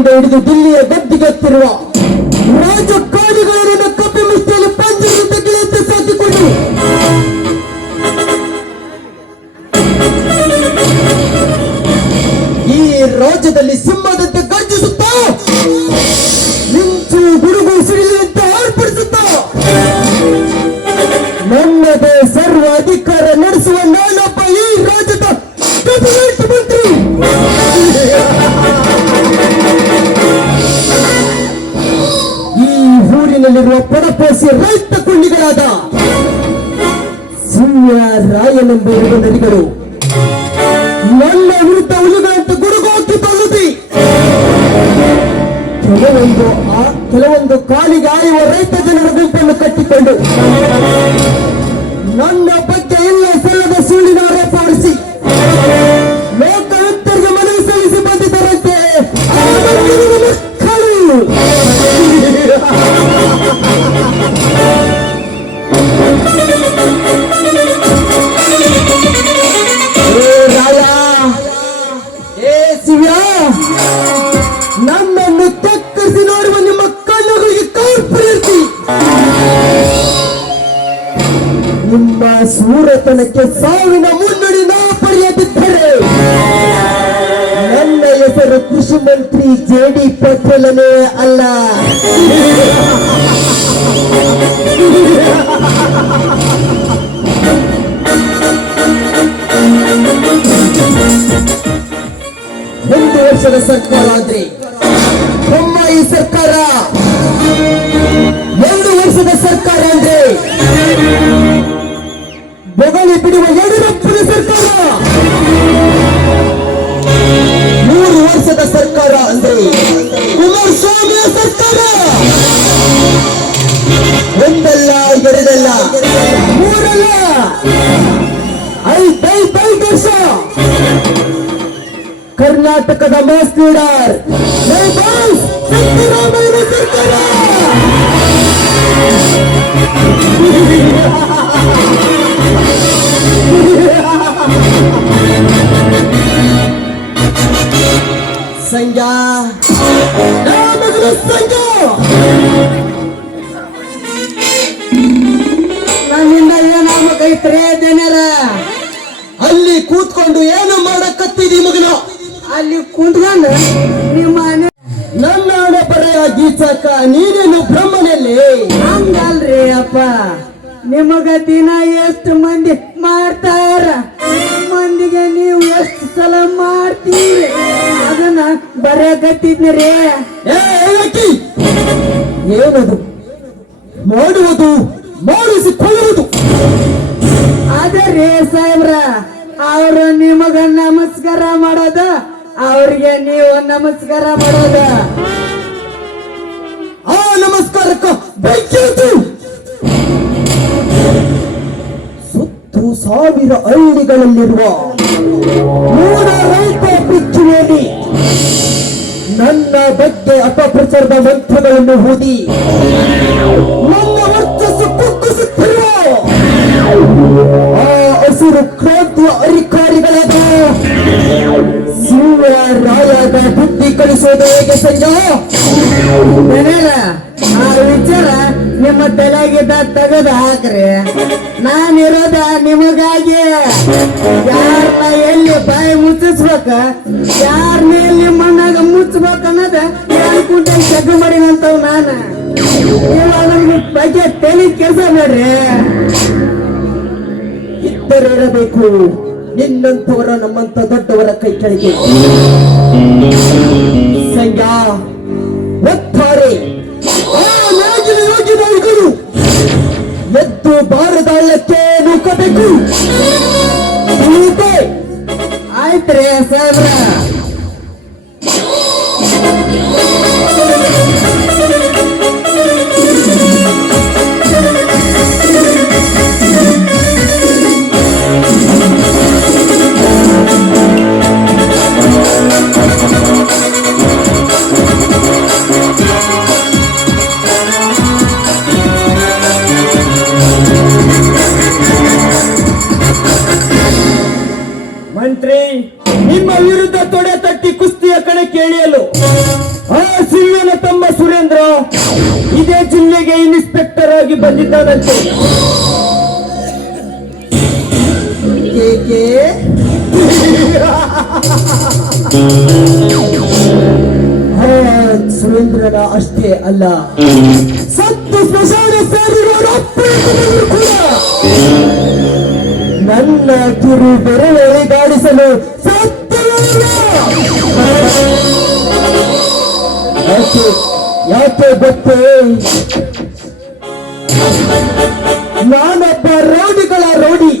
ಬಾಂಬೆಯಿಂದ ಹಿಡಿದು ದಿಲ್ಲಿಯ ಗದ್ದಿಗೆತ್ತಿರುವ ರಾಜಕಾರಣಿಗಳನ್ನು ಕಪ್ಪಿ ಮುಷ್ಟಿಯಲ್ಲಿ ಪಂಜರದ ಗೆಳೆಯಂತೆ ಸಾಕಿಕೊಂಡು ಈ ರಾಜ್ಯದಲ್ಲಿ ಸಿಂಹದಂತೆ ಗರ್ಜಿಸುತ್ತಾ ಮಿಂಚು ಗುಡುಗು ಸಿಡಿಲಂತೆ ಆರ್ಪಡಿಸುತ್ತಾ ನನ್ನದೇ ಸರ್ವ ಅಧಿಕಾರ ನಡೆಸುವ ನಾನೊಬ್ಬ ಈ ರಾಜ್ಯದ ಕ್ಯಾಬಿನೆಟ್ ಮಂತ್ರಿ. ಈ ಊರಿನಲ್ಲಿರುವ ಪಡಪೋಸಿ ರೈತ ಕುಂಡಿಗಳಾದ ಸಿಂಹರಾಯನೆಂಬ ನದಿಗಳು ನನ್ನ ವಿರುದ್ಧ ಹುಲಿಗಳಂತೆ ಗುಡುಗು ಹಾಕಿ ಕೆಲವೊಂದು ಕಾಲಿಗೆ ಆಯುವ ರೈತ ಜನರ ಗುಂಪನ್ನು ಕಟ್ಟಿಕೊಂಡು ನನ್ನ ಬಗ್ಗೆ ಇಲ್ಲ ಸಲ್ಲದ ಸುಳ್ಳಿನ ಆರೋಪ ಹೊರಿಸಿ ಲೋಕಾಯುಕ್ತರಿಗೆ ಮನವಿ ಸಲ್ಲಿಸಿ ಬಂದಿದ್ದರಂತೆ. ರಾಯ ಏ ಶಿವ್ಯ, ನನ್ನನ್ನು ತಕ್ಕರಿಸಿ ನೋಡುವ ನಿಮ್ಮ ಕಣ್ಣುಗಳಿಗೆ ಕಾರ್ಪುರಿಸಿ ನಿಮ್ಮ ಸೂರತನಕ್ಕೆ ಸಾವಿನ ಮುನ್ನಡಿ ನಾ ಪಡೆಯದಿದ್ದರೆ ನನ್ನ ಹೆಸರು ಕೃಷಿ ಮಂತ್ರಿ ಜೆಡಿ ಪಟೇಲನೇ ಅಲ್ಲ. ಒಂದು ವರ್ಷದ ಸರ್ಕಾರ ಆದ್ರೆ ಬೊಮ್ಮಾಯಿ ಸರ್ಕಾರ, 2 ವರ್ಷದ ಸರ್ಕಾರ ಅಂದ್ರೆ ಬೊಗಳಿ ಬಿಡುವ ಯಡಿಯೂರಪ್ಪನ ಸರ್ಕಾರ, 3 ವರ್ಷದ ಸರ್ಕಾರ ಅಂದ್ರೆ ಕುಮಾರಸ್ವಾಮಿಯ ಸರ್ಕಾರ. ಒಂದಲ್ಲ ಎರಡಲ್ಲ ಮೂರಲ್ಲ 5 ವರ್ಷ ಕರ್ನಾಟಕದ ಮಾಸ್ ಲೀಡರ್ ಸಿದ್ದರಾಮಯ್ಯನ ಸರ್ಕಾರ. ಸಂಜ ಸಂಜ ನನ್ನಿಂದ ಏನಾಗಬೇಕೈತ್ರಿ ಜನರ? ಅಲ್ಲಿ ಕೂತ್ಕೊಂಡು ಏನು ಮಾಡಕತ್ತಿದಿ ಮಗನ? ಅಲ್ಲಿ ಕೂತ್ಕೊಂಡು ನಿಮ್ಮ ನನ್ನ ಬರೆಯ ಗೀಚಕ ನೀನೇನು ಬ್ರಹ್ಮನಲ್ಲಿ ಹಂಗಲ್ರಿ ಅಪ್ಪ. ನಿಮಗ ದಿನ ಎಷ್ಟು ಮಂದಿ ಮಾಡ್ತಾರ, ಮಂದಿಗೆ ನೀವು ಎಷ್ಟು ಸಲ ಮಾಡ್ತೀರಿ ಅದನ್ನ ಬರೆಯಕತ್ತಿದ್ರಿ. ಏನದು ಮಾಡುವುದು ಮಾಡಿಸಿಕೊಳ್ಳುವುದು? ಅದೇ ಸಾಹೇಬ್ರ, ಅವರು ನಿಮಗ ನಮಸ್ಕಾರ ಮಾಡೋದ, ಅವ್ರಿಗೆ ನೀವು ನಮಸ್ಕಾರ ಮಾಡೋದ. ಆ ನಮಸ್ಕಾರಕ್ಕ ಸುತ್ತು 1000 ಹಳ್ಳಿಗಳಲ್ಲಿರುವ ಮೂಲ ರೈತ ಪಿಚ್ಚುವೆಯಲ್ಲಿ ನನ್ನ ಬಗ್ಗೆ ಅಪಪ್ರಚಾರದ ಮಂತ್ರಗಳನ್ನು ಓದಿ ನನ್ನ ವರ್ಚಸ್ಸು ಕುಗ್ಗಿಸುತ್ತಿರುವ ಆ ಹಸಿರು ಕ್ರಾಂತಿಯ ಅಧಿಕಾರಿಗಳಾದ ಸಿಂಹರಾಯದ ಬುದ್ಧಿ ಕಳಿಸೋದು ಹೇಗೆ ಸಂಜ? ಆ ವಿಚಾರ ನಿಮ್ಮ ತಲೆಗಿದ್ದ ತೆಗೆದು ಹಾಕ್ರಿ. ನಾನಿರೋದ ನಿಮಗಾಗಿ. ಯಾರನ್ನ ಎಲ್ಲಿ ಬಾಯಿ ಮುಚ್ಚಿಸ್ಬೇಕ, ಯಾರನ್ನ ಎಲ್ಲಿ ಮಣ್ಣಾಗ ಮುಚ್ಚಬೇಕ ಅನ್ನೋದ ಅನ್ಕೊಂಡೆ ಜಗ್ಗು ಮಾಡಿನಂತವ್ ನಾನು. ನೀವು ಅದ್ರ ಬಗ್ಗೆ ತಲೆ ಕೆಲಸ ನೋಡ್ರಿ. ಇದ್ದರಿರಬೇಕು ನಿನ್ನಂತವರ ನಮ್ಮಂತ ದೊಡ್ಡವರ ಕೈ ಕೆಳಗೆ. ಸಂಜ ಒತ್ತಾರೆ ಎದ್ದು ಬಾರದಾಳಕ್ಕೆ ನೂಕಬೇಕು. ಆಯ್ತ್ರಿ ಸಾಹೇಬ್ರ. ಮಂತ್ರಿ, ನಿಮ್ಮ ವಿರುದ್ಧ ತೊಡೆ ಬಂದಿದ್ದಾನಂತೆ. ಏಕೆ? ಸುರೇಂದ್ರನ ಅಷ್ಟೇ ಅಲ್ಲ, ಸತ್ತು ಸ್ಮಶಾನ ಸೇರಿರೋರು ಕೂಡ ನನ್ನ ಕಿರು ಬೆರಳಿಗಾಡಿಸಲು ಸಾಧ್ಯವಿಲ್ಲ. ಯಾಕೆ ಗೊತ್ತೇ? ನಾನೊಬ್ಬ ರೌಡಿಗಳ ರೌಡಿ,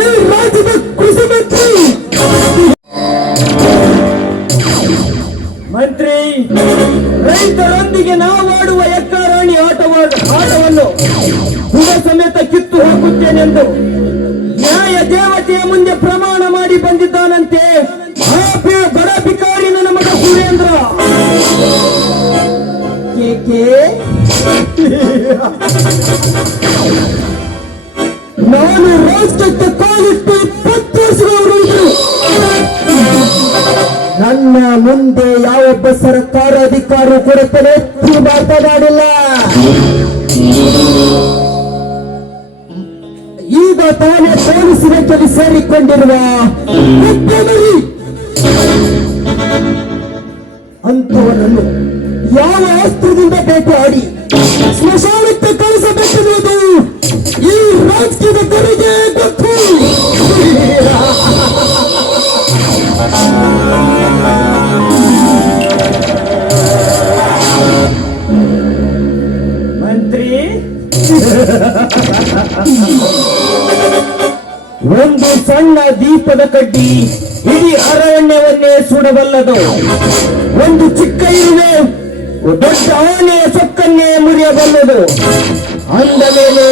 ಈ ರಾಜ್ಯದ ಕೃಷಿ ಮಂತ್ರಿ. ರೈತರೊಂದಿಗೆ ನಾವಾಡುವ ಎಕ್ಕರಾಣಿ ಆಟವನ್ನು ಹುಳ ಸಮೇತ ಕಿತ್ತು ಹಾಕುತ್ತೇನೆಂದು ನ್ಯಾಯ ದೇವತೆಯ ಮುಂದೆ ಪ್ರಮಾಣ ಮಾಡಿ ಬಂದಿದ್ದಾನಂತೆ ಆ ಬಡ ಭಿಕಾರಿ ನನ್ನ ಮಗ ಸುರೇಂದ್ರ. ನಾನು ರಾಷ್ಟ್ರಕ್ಕೆ ಕಾಲಿಟ್ಟು 20 ವರ್ಷಗಳು ನನ್ನ ಮುಂದೆ ಯಾವೊಬ್ಬ ಸರ್ಕಾರ ಅಧಿಕಾರಿ ಕೊಡುತ್ತದೆ ಮಾತನಾಡಿಲ್ಲ. ಈಗ ತಾನೇ ಪೊಲೀಸ್ ಇಲಾಖೆಯಲ್ಲಿ ಸೇರಿಕೊಂಡಿರುವ ಅಂತವರನ್ನು ಯಾವ ಅಸ್ತ್ರದಿಂದ ಬೇಟೆಯಾಡಿ ಸ್ಮಶಾನಕ್ಕೆ ಕಳಿಸಬೇಕೆನ್ನುವುದು ಈ ರಾಜಕೀಯದ ಕರೆಗೆ ಗೊತ್ತು. ಮಂತ್ರಿ, ಒಂದು ಸಣ್ಣ ದೀಪದ ಕಡ್ಡಿ ಇಡೀ ಅರಣ್ಯವನ್ನೇ ಸುಡಬಲ್ಲದು. ಒಂದು ಚಿಕ್ಕ ಇರುವೆ ದೊಡ್ಡ ಆನೆಯ ಸೊಕ್ಕನ್ನೇ ಮುರಿಯಬಲ್ಲದು. ಅಂದ ಮೇಲೆ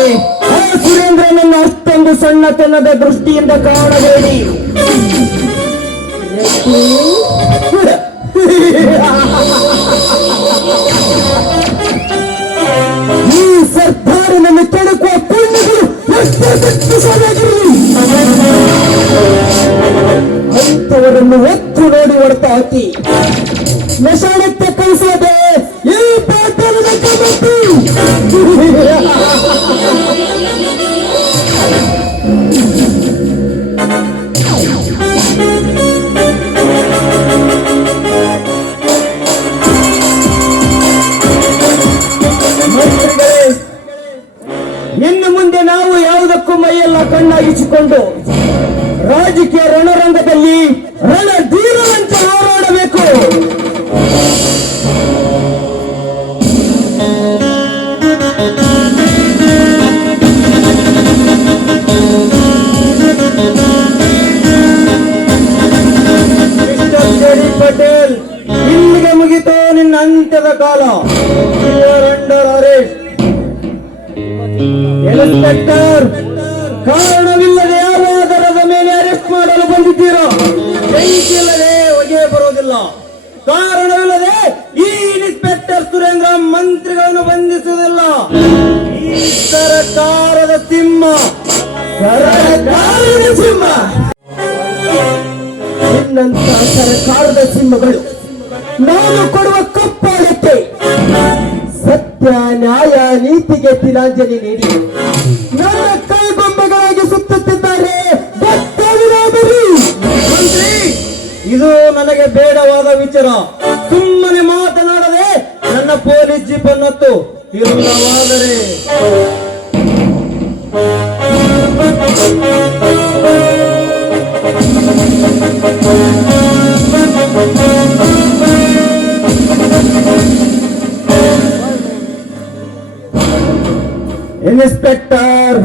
ಆ ಸುರೇಂದ್ರನನ್ನು ಅಷ್ಟೊಂದು ಸಣ್ಣತನದ ದೃಷ್ಟಿಯಿಂದ ಕಾಣಬೇಡಿ. ಈ ಸರ್ಕಾರವನ್ನು ಕೆಣಕುವ ಪುಣ್ಯಗಳು ಅಂತವರನ್ನು ಒತ್ತು ನೋಡಿ ಹೊಡ್ತಾ ಹಾಕಿ ಸ್ಮಶಾನಕ್ಕೆ ಕಳಿಸೋದೆ ಈ ಪಾಠದ ಕಮತಿ. ಇನ್ನು ಮುಂದೆ ನಾವು ಯಾವುದಕ್ಕೂ ಮೈಯೆಲ್ಲ ಕಣ್ಣಾಗಿಸಿಕೊಂಡು ರಾಜಕೀಯ ರಣರಂಗದಲ್ಲಿ ರಣಧೀರರಂತೆ ಹೋರಾಡಬೇಕು. ಪಟೇಲ್, ಇಲ್ಲಿಗೆ ಮುಗಿತು ನಿನ್ನ ಅಂತ್ಯದ ಕಾಲ. Under arrest. ಇನ್ಸ್ಪೆಕ್ಟರ್, ಕಾರಣವಿಲ್ಲದೆ ಯಾವ ಆಧಾರದ ಮೇಲೆ ಅರೆಸ್ಟ್ ಮಾಡಲು ಬಂದಿದ್ದೀರೋ? ಬೆಂಕಿ ಇಲ್ಲದೆ ಹೊಗೆ ಬರುವುದಿಲ್ಲ. ಕಾರಣವಿಲ್ಲದೆ ಈ ಇನ್ಸ್ಪೆಕ್ಟರ್ ಸುರೇಂದ್ರ ಮಂತ್ರಿಗಳನ್ನು ಬಂಧಿಸುವುದಿಲ್ಲ. ಈ ಸರ್ಕಾರದ ಸಿಂಹ, ಸರ್ಕಾರದ ಸಿಂಹ. ನಿನ್ನಂತ ಸರ್ಕಾರದ ಸಿಂಹಗಳು ನಾನು ಕೊಡುವ ಕಪ್ಪಾಳಕ್ಕೆ ಸತ್ಯ ನ್ಯಾಯ ನೀತಿಗೆ ತಿಲಾಂಜಲಿ ನೀಡಿ ನನ್ನ ಕೈಗೊಂಬೆಗಳಾಗಿ ಸುತ್ತುತ್ತಿದ್ದಾರೆ. ಮಂತ್ರಿ, ಇದು ನನಗೆ ಬೇಡವಾದ ವಿಚಾರ. ಸುಮ್ಮನೆ ಮಾತನಾಡದೆ ನನ್ನ ಪೊಲೀಸ್ ಜೀಪ್ ಅನ್ನತ್ತು ಇಲ್ಲವಾದರೆ ಇನ್ಸ್ಪೆಕ್ಟರ್,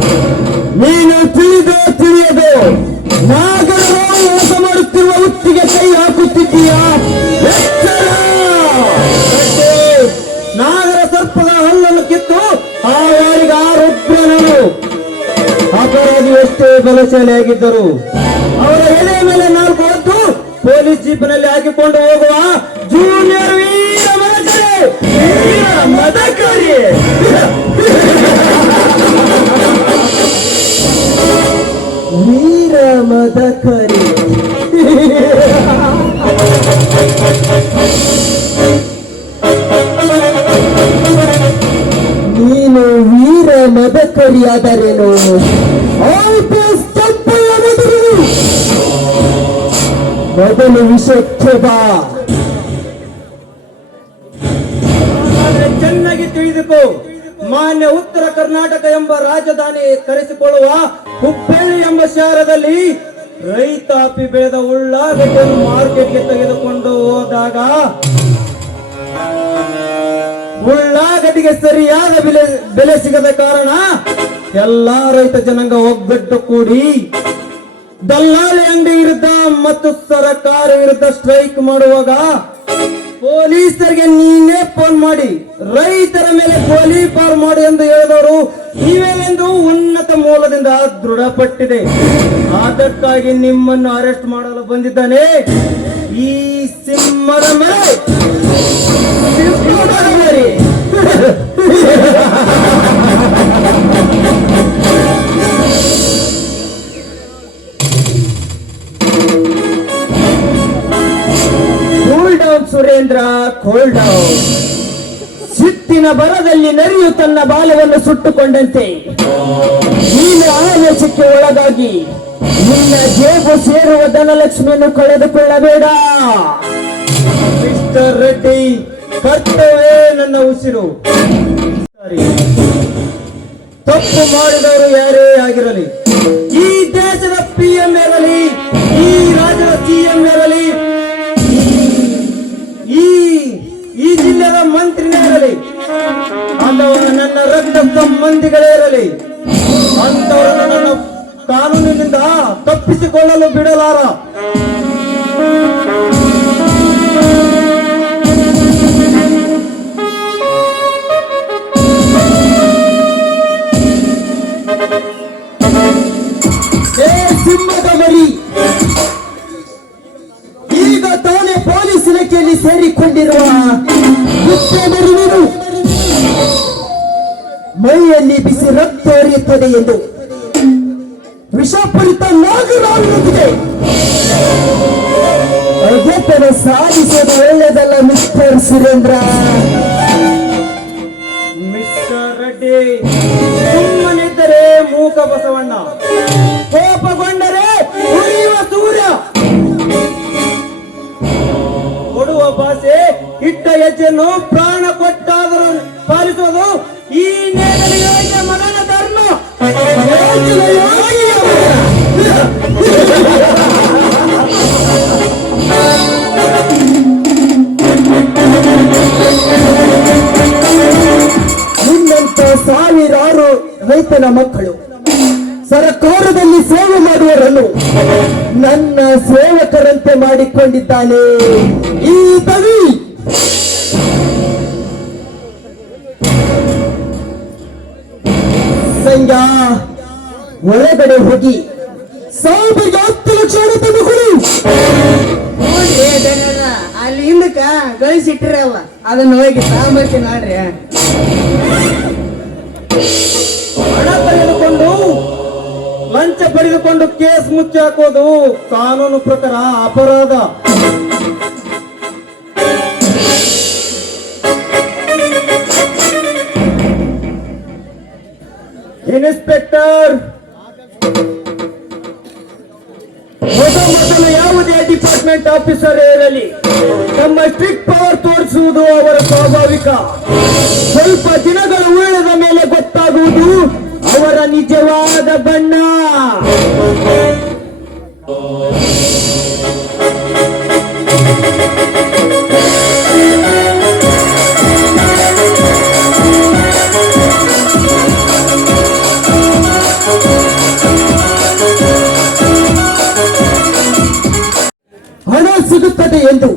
ನೀನು ತಿಳಿಯದು ನಾಗರನ್ನು ಮೋಸ ಮಾಡುತ್ತಿರುವ ಉತ್ತಿಗೆ ಕೈ ಹಾಕುತ್ತಿದ್ದೀಯಾ? ನಾಗರ ಸರ್ಪದ ಹಲ್ಲನ್ನು ಕಿತ್ತು ಆ ಯಾರಿಗೆ ಆರೋಗ್ಯನರು ಅಪರಾಧಿ ಎಷ್ಟೇ ಬಲಶಾಲಿಯಾಗಿದ್ದರು ಅವರ ಎಲೆ ಮೇಲೆ 4 ಹೊತ್ತು ಪೊಲೀಸ್ ಜೀಪ್ನಲ್ಲಿ ಹಾಕಿಕೊಂಡು ಹೋಗುವ ಜೂನಿಯರ್ ವೀರ ಮದಕರಿ. ವೀರ ಮದಕರಿ ಮೊದಲು ವಿಷಯಕ್ಕೆ ಬಾ. ಆದ್ರೆ ಚೆನ್ನಾಗಿ ತಿಳಿದುಕೋ, ಮಾನ್ಯ ಉತ್ತರ ಕರ್ನಾಟಕ ಎಂಬ ರಾಜಧಾನಿ ಕರೆಸಿಕೊಳ್ಳುವ ಹುಬ್ಬಳ್ಳಿ ಎಂಬ ಶಹರದಲ್ಲಿ ರೈತಾಪಿ ಬೆಳೆದ ಉಳ್ಳಾಗಡ್ಡಿಯನ್ನು ಮಾರ್ಕೆಟ್ಗೆ ತೆಗೆದುಕೊಂಡು ಹೋದಾಗ ಉಳ್ಳಾಗಡ್ಡಿಗೆ ಸರಿಯಾದ ಬೆಲೆ ಸಿಗದ ಕಾರಣ ಎಲ್ಲಾ ರೈತ ಜನಾಂಗ ಒಗ್ಗಟ್ಟು ಕೂಡಿ ದಲ್ಲಾಳಿ ಅಂಗಡಿ ವಿರುದ್ಧ ಮತ್ತು ಸರ್ಕಾರ ವಿರುದ್ಧ ಸ್ಟ್ರೈಕ್ ಮಾಡುವಾಗ ಪೊಲೀಸರಿಗೆ ನೀನೇ ಫೋನ್ ಮಾಡಿ ರೈತರ ಮೇಲೆ ಗೋಲಿಬಾರ್ ಮಾಡಿ ಎಂದು ಹೇಳಿದವರು ನೀವೇನೆಂದು ಉನ್ನತ ಮೂಲದಿಂದ ದೃಢಪಟ್ಟಿದೆ. ಅದಕ್ಕಾಗಿ ನಿಮ್ಮನ್ನು ಅರೆಸ್ಟ್ ಮಾಡಲು ಬಂದಿದ್ದಾನೆ ಈ ಸಿಂಹದ ಮೇಲೆ. Surendra, cool down. ಸಿಟ್ಟಿನ ಬರದಲ್ಲಿ ನರಿಯು ತನ್ನ ಬಾಲವನ್ನು ಸುಟ್ಟುಕೊಂಡಂತೆ ನೀನು ಆವೇಶಕ್ಕೆ ಒಳಗಾಗಿ ನಿನ್ನ ಜೇಬು ಸೇರುವ ಧನಲಕ್ಷ್ಮಿಯನ್ನು ಕಳೆದುಕೊಳ್ಳಬೇಡ. ಮಿಸ್ಟರ್ ರೆಡ್ಡಿ, ಕರ್ತವ್ಯವೇ ನನ್ನ ಉಸಿರು. ಸರಿ, ತಪ್ಪು ಮಾಡಿದವರು ಯಾರೇ ಆಗಿರಲಿ, ಈ ದೇಶದ PM ಇರಲಿ, ಈ ರಾಜ್ಯದ CM ಇರಲಿ, ಈ ಜಿಲ್ಲೆಯ ಮಂತ್ರಿನೇ ಇರಲಿ, ಅಥವಾ ನನ್ನ ರಕ್ತ ಸಂಬಂಧಿಗಳೇ ಇರಲಿ, ಅಂತವರನ್ನು ನನ್ನ ಕಾನೂನಿನಿಂದ ತಪ್ಪಿಸಿಕೊಳ್ಳಲು ಬಿಡಲಾರ. ಸಿಂಹದ ಮರಿ ಈಗ ತಾನೇ ಪೊಲೀಸ್ ಇಲಾಖೆಯಲ್ಲಿ ಸೇರಿಕೊಂಡಿರುವ ಮೈಯಲ್ಲಿ ಬಿಸಿ ರಕ್ತ ಹರಿಯುತ್ತದೆ ಎಂದು ವಿಷಪೂರಿತ ನಾಗರಾವಿರುತ್ತದೆ. ಅಗೆತನ ಸಾಧಿಸೋದು ಒಳ್ಳೆಯದಲ್ಲ ಮಿಸ್ಟರ್ ಸುರೇಂದ್ರ. ಮಿಸ್ಟರ್ ರೆಡ್ಡಿ, ಸುಮ್ಮನಿದ್ದರೆ ಮೂಕ ಬಸವಣ್ಣ, ಕೋಪಗೊಂಡರೆ ಉರಿಯುವ ಸೂರ್ಯ. ಕೊಡುವ ಭಾಷೆ, ಇಟ್ಟ ಹೆಜ್ಜೆಯನ್ನು ಪ್ರಾಣ ಕೊಟ್ಟಾದರೂ ಪಾಲಿಸುವುದು ಈ ನೇರಳೆ ಯೋಗಿಯ ಮಗನ ಧರ್ಮ. ನಿನ್ನಂತ ಸಾವಿರಾರು ರೈತನ ಮಕ್ಕಳು ಸರ್ಕಾರದಲ್ಲಿ ಸೇವೆ ಮಾಡುವವರನ್ನು ನನ್ನ ಸೇವಕರಂತೆ ಮಾಡಿಕೊಂಡಿದ್ದಾನೆ ಈ ಕವಿ. ಸಂಜ ಒಳಗಡೆ ಹೋಗಿ ಸಾಹೇಬರಿಗೆ 10 ಲಕ್ಷ ಹಣ ತಂದುಕೊಡು. ಅಲ್ಲಿ ಹಿಂದಕ್ಕ ಗಳಿಸಿಟ್ಟಿರಲ್ಲ, ಅದನ್ನ ಹೋಗಿ ತಗೊಂಬರ್ತೀನಿ ನೋಡ್ರಿ. ಹಣ ತೆಗೆದುಕೊಂಡು ಲಂಚ ಪಡೆದುಕೊಂಡು ಕೇಸ್ ಮುಚ್ಚಿ ಹಾಕೋದು ಕಾನೂನು ಪ್ರಕಾರ ಅಪರಾಧ. ಇನ್ಸ್ಪೆಕ್ಟರ್, ಮೊದಲು ಯಾವುದೇ ಡಿಪಾರ್ಟ್ಮೆಂಟ್ ಆಫೀಸರ್ ಇರಲಿ ತಮ್ಮ ಸ್ಟ್ರಿಕ್ಟ್ ಪವರ್ ತೋರಿಸುವುದು ಅವರ ಸ್ವಾಭಾವಿಕ. ಸ್ವಲ್ಪ ದಿನಗಳು ಉಳಿದ ಮೇಲೆ ಗೊತ್ತಾಗುವುದು ಅವರ ನಿಜವಾದ ಬಣ್ಣ. ಹಣ ಸಿಗುತ್ತದೆ ಎಂದು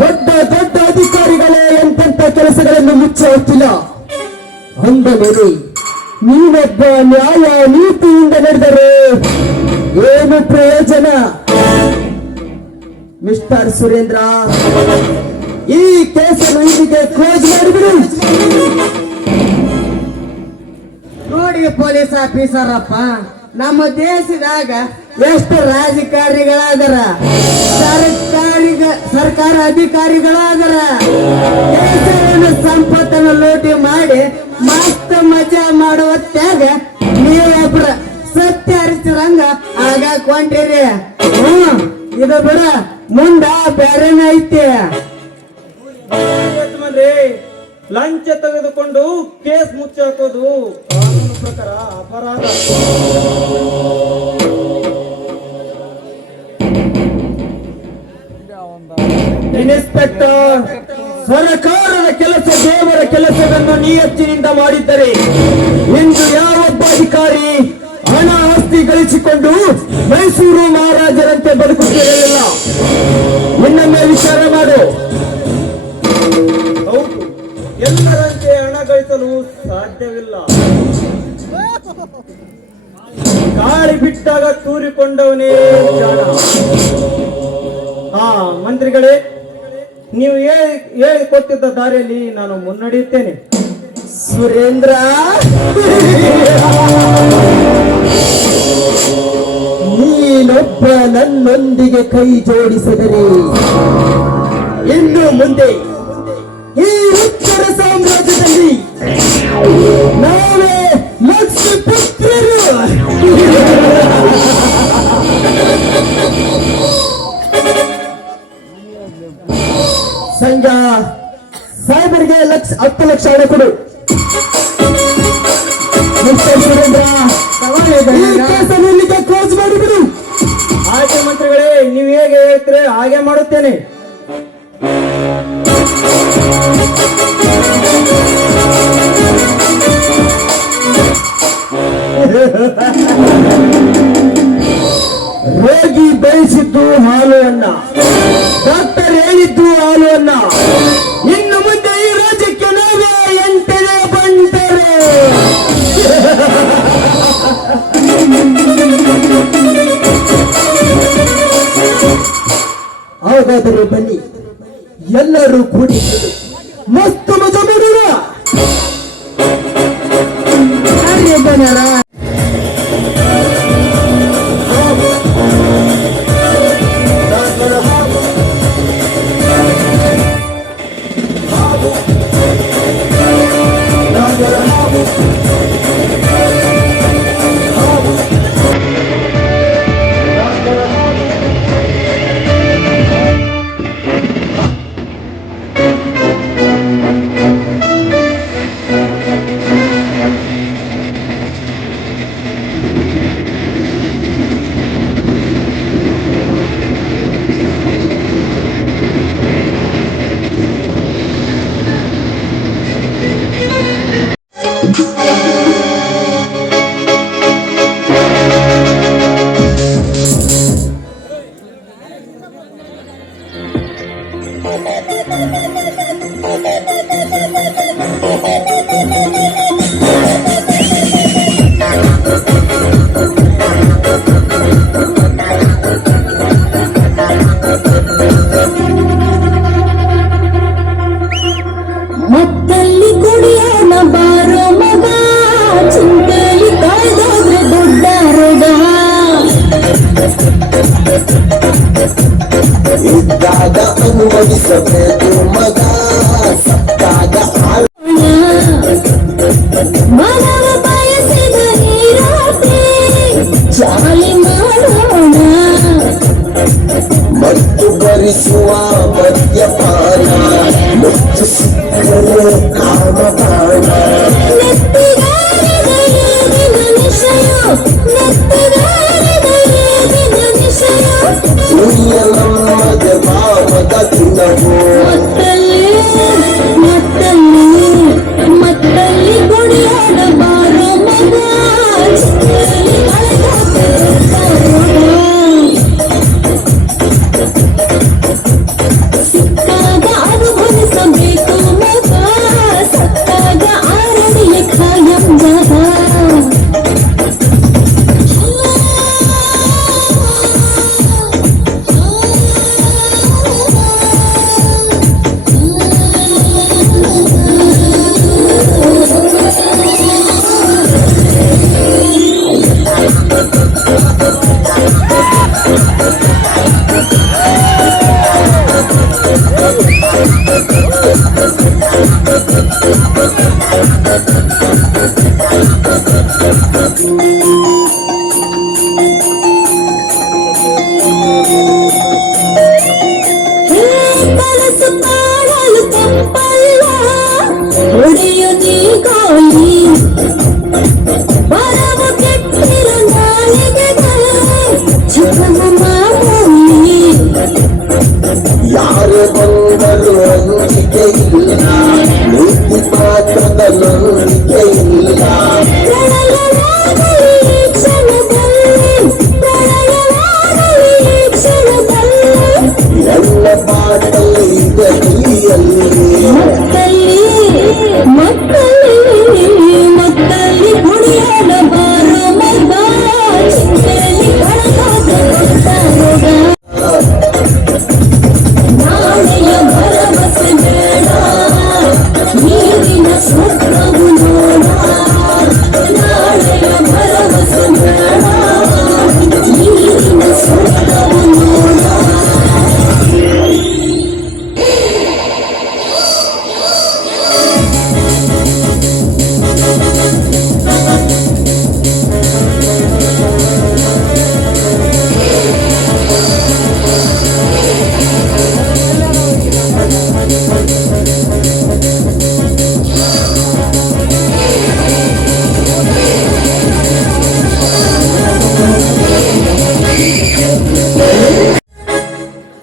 ದೊಡ್ಡ ದೊಡ್ಡ ಅಧಿಕಾರಿಗಳೇ ಎಂತೆಂತ ಕೆಲಸಗಳನ್ನು ಮುಚ್ಚುತ್ತಿಲ್ಲ ಅಂದ ಮೇಲೆ ನೀನೊಬ್ಬ ನ್ಯಾಯ ನೀತಿಯಿಂದ ನಡೆದರೆ ಏನು ಪ್ರಯೋಜನ? ಮಿಸ್ಟರ್ ಸುರೇಂದ್ರ, ಈ ಕೇಸನ್ನು ಇಲ್ಲಿಗೆ ಕ್ಲೋಸ್ ಮಾಡಿಬಿಡು. ನೋಡಿ ಪೊಲೀಸ್ ಆಫೀಸರಪ್ಪ, ನಮ್ಮ ದೇಶದಾಗ ಎಷ್ಟು ರಾಜಕಾರಣಿಗಳಾದರ, ಸರ್ಕಾರ ಅಧಿಕಾರಿಗಳಾದರ. ದೇಶವನ್ನು ಸಂಪತ್ತನ್ನು ಲೂಟಿ ಮಾಡಿ ಮಸ್ತ್ ಮಜಾ ಮಾಡುವತ್ತಾಗ ನೀವೊಬ್ರ ಸತ್ಯ ಹರಿಸಿರಂಗ ಆಗಾಕ್ ಹೊಂಟಿರಿ. ಇದು ಬಿಡ ಮುಂದ ಬೇರೆನ ಐತಿ. ಯಜಮಾನ್ರೇ, ಲಂಚ ತೆಗೆದುಕೊಂಡು ಕೇಸ್ ಮುಚ್ಚಾಕೋದು ಕಾನೂನು ಪ್ರಕಾರ ಅಪರಾಧ. ಇನ್ಸ್ಪೆಕ್ಟರ್, ಸರ್ಕಾರದ ಕೆಲಸ ದೇವರ ಕೆಲಸವನ್ನು ನಿಯತ್ತಿನಿಂದ ಮಾಡಿದ್ದರೆ ಇಂದು ಯಾವೊಬ್ಬ ಅಧಿಕಾರಿ ಹಣ ಆಸ್ತಿ ಗಳಿಸಿಕೊಂಡು ಮೈಸೂರು ಮಹಾರಾಜರಂತೆ ಬದುಕುತ್ತಿರಲಿಲ್ಲ. ಇನ್ನೊಮ್ಮೆ ವಿಚಾರ ಮಾಡು. ಹೌದು, ಎಲ್ಲರಂತೆ ಹಣ ಗಳಿಸಲು ಸಾಧ್ಯವಿಲ್ಲ. ಗಾಳಿ ಬಿಟ್ಟಾಗ ತೂರಿಕೊಂಡವನೇ ಜಾಣ. ಹಾ ಮಂತ್ರಿಗಳೇ, ನೀವು ಹೇಳಿಕೊಟ್ಟಿದ್ದ ದಾರಿಯಲ್ಲಿ ನಾನು ಮುನ್ನಡೆಯುತ್ತೇನೆ. ಸುರೇಂದ್ರ, ನೀನೊಬ್ಬ ನನ್ನೊಂದಿಗೆ ಕೈ ಜೋಡಿಸಿದರೆ ಇನ್ನು ಮುಂದೆ ಈ ಉತ್ತರ ಸಾಮ್ರಾಜ್ಯದಲ್ಲಿ ನಾವೇ ಲಕ್ಷ ಪುತ್ರರು. ಸಂಘ ಸಾಹೇಬರಿಗೆ 10 ಲಕ್ಷ ಹಣ ಕೊಡು. ಮಿಸ್ಟರ್ ಸುರೇಂದ್ರ, ಈ ಕೇಸನ್ನು ಇಲ್ಲಿಗೆ ಕ್ಲೋಸ್ ಮಾಡಿಬಿಡು. ಆಯ್ತು ಮಂತ್ರಿಗಳೇ, ನೀವು ಹೇಗೆ ಹೇಳ್ತೀರಿ ಹಾಗೆ ಮಾಡುತ್ತೇನೆ. ರೋಗಿ ಬಯಸಿದ್ದು ಹಾಲು ಅನ್ನ, ಡಾಕ್ಟರ್ ಹೇಳಿದ್ದು ಹಾಲು ಅನ್ನ. ಇನ್ನು ಮುಂದೆ ಈ ರಾಜ್ಯಕ್ಕೆ ನಾವೇ 8ನೇ ಬಂದರು. ಹಾಗಾದರೆ ಬನ್ನಿ, ಎಲ್ಲರೂ ಕೂಡಿ ಮಸ್ತ್ ಮಜಾ ಮಾಡೋಣ. ಮತ್ತಲ್ಲಿ ಕುಡಿಯೋಣ ಬಾರೋ ಮಗ, ಚಿಂತೆಲಿ ಕಾಯ್ದೋದ್ರೆ ದೊಡ್ಡ ರೋಗ. ಇದ್ದಾಗ ಅನುಭವಿಸಬೇಕು ಮಗ, ಸತ್ತಾಗ ಮಾನವ ಬಯಸಿದ ನೀರಾಟೆ ಜಾಲಿ ಮಾಡೋಣ. ಮತ್ತು ಭರಿಸುವ ಮದ್ಯಪಾನ, ಮುಚ್ಚು ಸಿಕ್ಕರೆ ಕಾಮಪಾನ. ನೆತ್ತಿಗಾರಿದ ಏನಿನ ನಿಶಯ, ನೆತ್ತಿಗಾರಿದ ಏನಿನ ನಿಶಯ. ಉಳಿಯಲಮ್ಮದ ಭಾವದ ದಿನವು ಮತ್ತಲ್ಲಿ ಕುಡಿಯೋಣ ಬಾರೋ ಮಗ, ಚಿಂತೆಲಿ ಕಾಯ್ದೋದ್ರೆ ದೊಡ್ಡ ರೋಗ. ಸಿಕ್ಕಾಗ ಅನುಭವಿಸಬೇಕು ಮಗ, ಸತ್ತಾಗ ಆರ ಬಾಟಲಿ ಗಡಿಯಲ್ಲಿ ಮಕ್ಕಳಿ ಮಕ್ಕಳಿ ಮಕ್ಕಳಿ ಕುಡಿಯೋಣ ಬಾರೋ ಮಗ ಚಿಕ್ಕಲಿ ಕಳಕಾದ ಗೊತ್ತಾಗೋಗ ನಾಳೆಯ ಭರವಸೆ ಬೇಡ ನೀರಿನ ಸ್ವಪ್ನವು ನೋಡ ನಾಳೆಯ ಭರವಸೆ ಬೇಡ ನೀರಿನ ಸ್ವಪ್ನವು ನೋಡ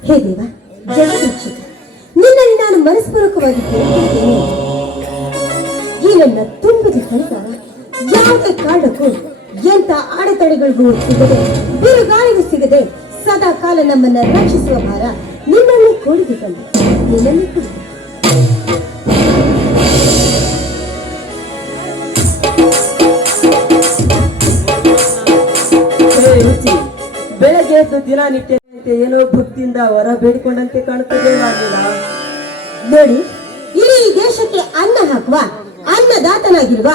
ಹೇ ದೇವ ಜಗದೀಕ್ಷಕ ನಿನ್ನಲ್ಲಿ ನಾನು ಮನಸ್ಪೂರ್ವಕವಾಗಿ ಕೇಳುತ್ತಿದ್ದೇನೆ ಈ ನನ್ನ ತುಂಬದ ಕೈಗಾರ ಯಾವುದೇ ಕಾರಣಕ್ಕೂ ಎಂತ ಅಡೆತಡೆಗಳಿಗೂ ಸಿಗದೆ ಬಿರುಗಾಳಿಗೂ ಸಿಗದೆ ಸದಾ ಕಾಲ ನಮ್ಮನ್ನ ರಕ್ಷಿಸುವ ಭಾರ ನಿನ್ನಲ್ಲಿ ಕೂಡಿದೆ ತಂದೆ ನಿನ್ನಲ್ಲಿ ಕೂಡಿದೆ ಬೆಳಗ್ಗೆ ಎದ್ದು ದಿನನಿತ್ಯ ಏನೋ ಭಕ್ತಿಯಿಂದ ಹೊರ ಬೇಡಿಕೊಂಡಂತೆ ಕಾಣುತ್ತದೆ ಆಗಿಲ್ಲ. ನೋಡಿ ಇಡೀ ದೇಶಕ್ಕೆ ಅನ್ನ ಹಾಕುವ ಅನ್ನದಾತನಾಗಿರುವ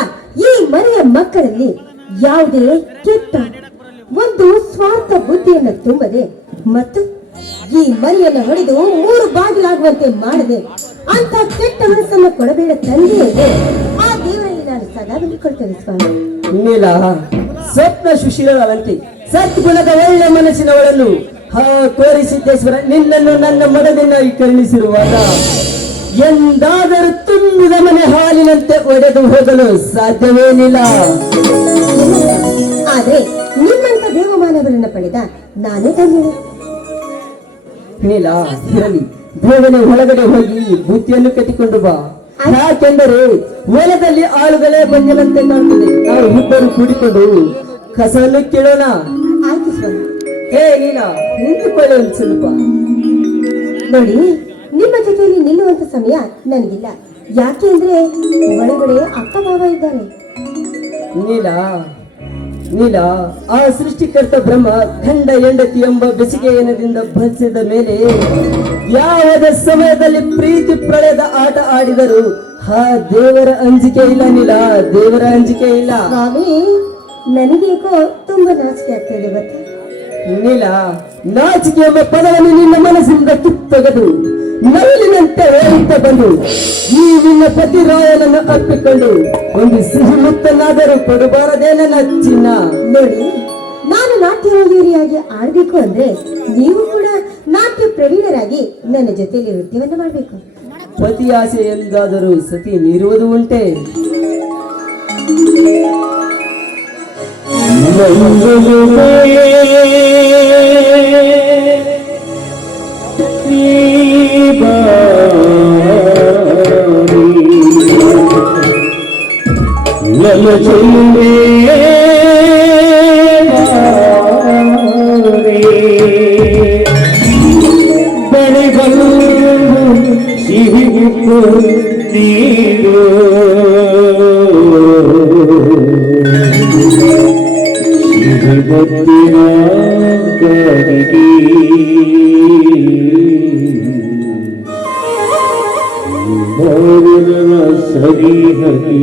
ಈ ಮನೆಯ ಮಕ್ಕಳಲ್ಲಿ ಯಾವುದೇ ಕೆಟ್ಟ ಒಂದು ಸ್ವಾರ್ಥ ಬುದ್ಧಿಯನ್ನು ತುಂಬದೆ ಮತ್ತು ಈ ಮನೆಯನ್ನು ಹೊಡೆದು 3 ಬಾಗಿಲಾಗುವಂತೆ ಮಾಡದೆ ಅಂತ ಕೆಟ್ಟ ಮನಸ್ಸನ್ನು ಕೊಡಬೇಡ ತಂದೆಯೇ ಆ ದೇವರಲ್ಲಿ ನಾನು ಸದಾ ಬೇಡಿಕೊಳ್ತೇನೆ ಸ್ವಾಮಿ. ನೀಲ ಸ್ವಪ್ನ ಸುಶೀಲವಂತೆ ಸದ್ಗುಣದ ಒಳ್ಳೆ ಮನಸ್ಸಿನವಳನ್ನು ಕೋರಿಸಿದ್ದೇಶ್ವರ ನಿನ್ನನ್ನು ನನ್ನ ಮಡದನ್ನಾಗಿ ಕರುಣಿಸಿರುವಾಗ ಎಂದಾದರೂ ತುಂಬಿದ ಮನೆ ಹಾಲಿನಂತೆ ಒಡೆದು ಹೋಗಲು ಸಾಧ್ಯವೇನಿಲ್ಲ. ಆದ್ರೆ ನಿಮ್ಮಂತ ದೇವಮಾನವರನ್ನ ಪಡೆದ ನಾನೇ ಧನ್ಯಳು. ನೀಲ ಇರಲಿ, ದೇವನೇ ಒಳಗಡೆ ಹೋಗಿ ಬುದ್ಧಿಯನ್ನು ಕಟ್ಟಿಕೊಂಡು ಬಾ. ಯಾಕೆಂದರೆ ಹೊಲದಲ್ಲಿ ಆಳುಗಳೇ ಬಂದಿಲ್ಲಂತೆ ಕಾಣ್ತದೆ. ನಾವು ಇಬ್ಬರು ಕೂಡಿಕೊಂಡು ಕಸವನ್ನು ಕೇಳೋಣ. ಆಯ್ತು ಸ್ವಾಮಿ. ಹೇ ನೀಲ, ನಿಂತುಕೊಳ್ಳಿ ಒಂದು ಸ್ವಲ್ಪ. ನೋಡಿ ನಿಮ್ಮ ಜೊತೆಯಲ್ಲಿ ನಿಲ್ಲುವಂತ ಸಮಯ ನನಗಿಲ್ಲ. ಯಾಕೆ ಅಂದ್ರೆ ಒಳಗಡೆ ಅಕ್ಕ ಮಾವ ಇದ್ದಾರೆ. ನೀಲ ನೀಲ ಆ ಸೃಷ್ಟಿಕರ್ತ ಬ್ರಹ್ಮ ಗಂಡ ಹೆಂಡತಿ ಎಂಬ ಬೆಸಿಗೆಯನದಿಂದ ಬಂಧಿಸಿದ ಮೇಲೆ ಯಾವುದೇ ಸಮಯದಲ್ಲಿ ಪ್ರೀತಿ ಪ್ರಳಯದ ಆಟ ಆಡಿದರು ಆ ದೇವರ ಅಂಜಿಕೆ ಇಲ್ಲ. ನೀಲ, ದೇವರ ಅಂಜಿಕೆ ಇಲ್ಲ. ಸ್ವಾಮಿ ನನಗೇಕೋ ತುಂಬಾ ನಾಚಿಕೆ ಆಗ್ತದೆ ಗೊತ್ತಾ. ನೀಲ, ನಾಚಿಕೆ ಎಂಬ ಪದವನ್ನು ನಿನ್ನ ಮನಸ್ಸಿನಿಂದ ಕಿತ್ತೊಗೆದು ನವಿಲಿನಂತೆ ಓಡುತ್ತಾ ಬಂದು ಈ ನಿನ್ನ ಪತಿರಾಯನನ್ನು ಅಪ್ಪಿಕೊಂಡು ಒಂದು ಸಿಹಿ ಮುತ್ತನ್ನಾದರೂ ಕೊಡಬಾರದೇ ನನ್ನ ಚಿನ್ನ. ನೋಡಿ ನಾನು ನಾಟ್ಯವಾಗಿ ಆಡ್ಬೇಕು ಅಂದ್ರೆ ನೀವು ಕೂಡ ನಾಟ್ಯ ಪ್ರವೀಣರಾಗಿ ನನ್ನ ಜೊತೆಯಲ್ಲಿ ನೃತ್ಯವನ್ನು ಮಾಡ್ಬೇಕು. ಪತಿ ಆಸೆ ಎಂದಾದರೂ ಸತಿ ಮೀರುವುದು ಉಂಟೆ? ಸರಿ ಹರಿ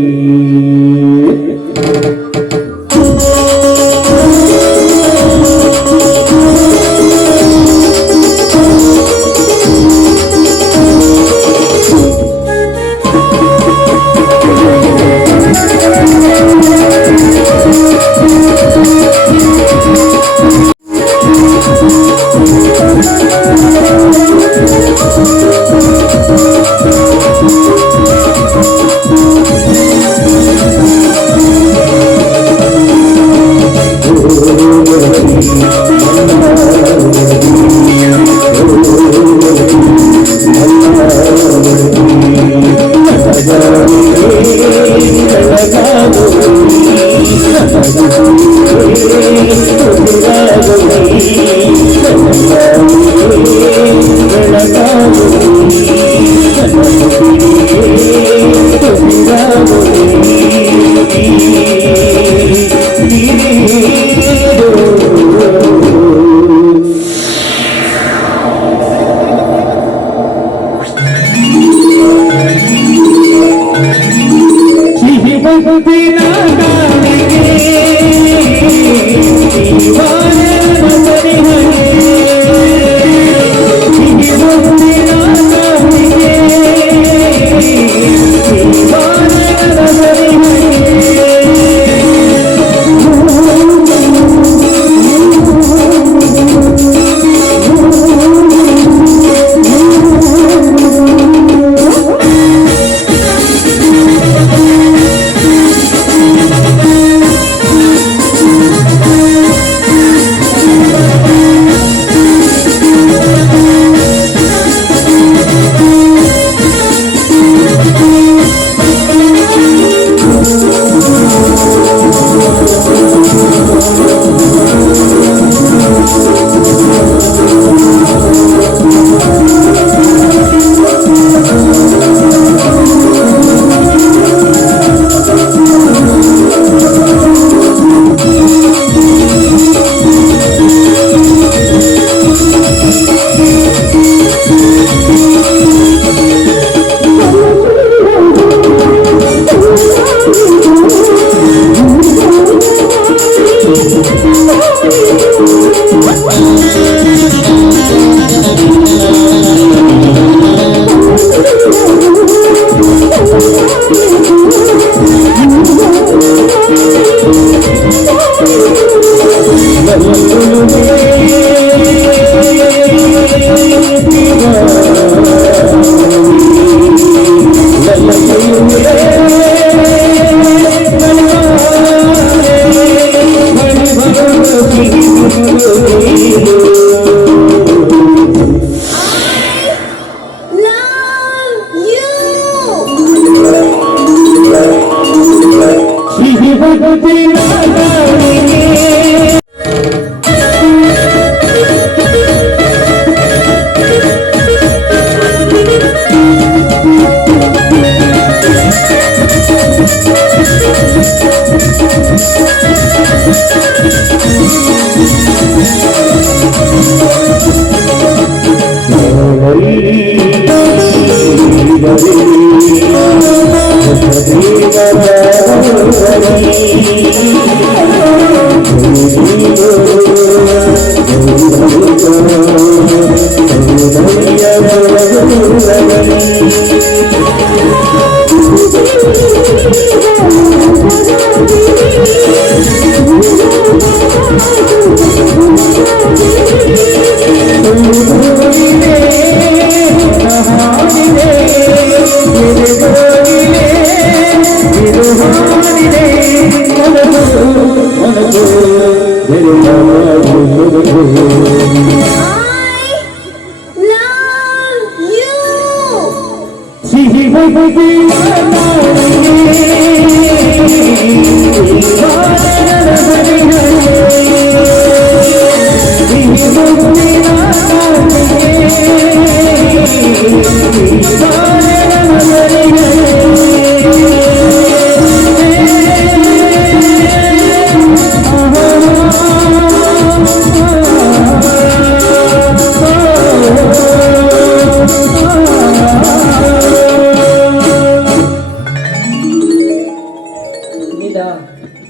ನೀಲ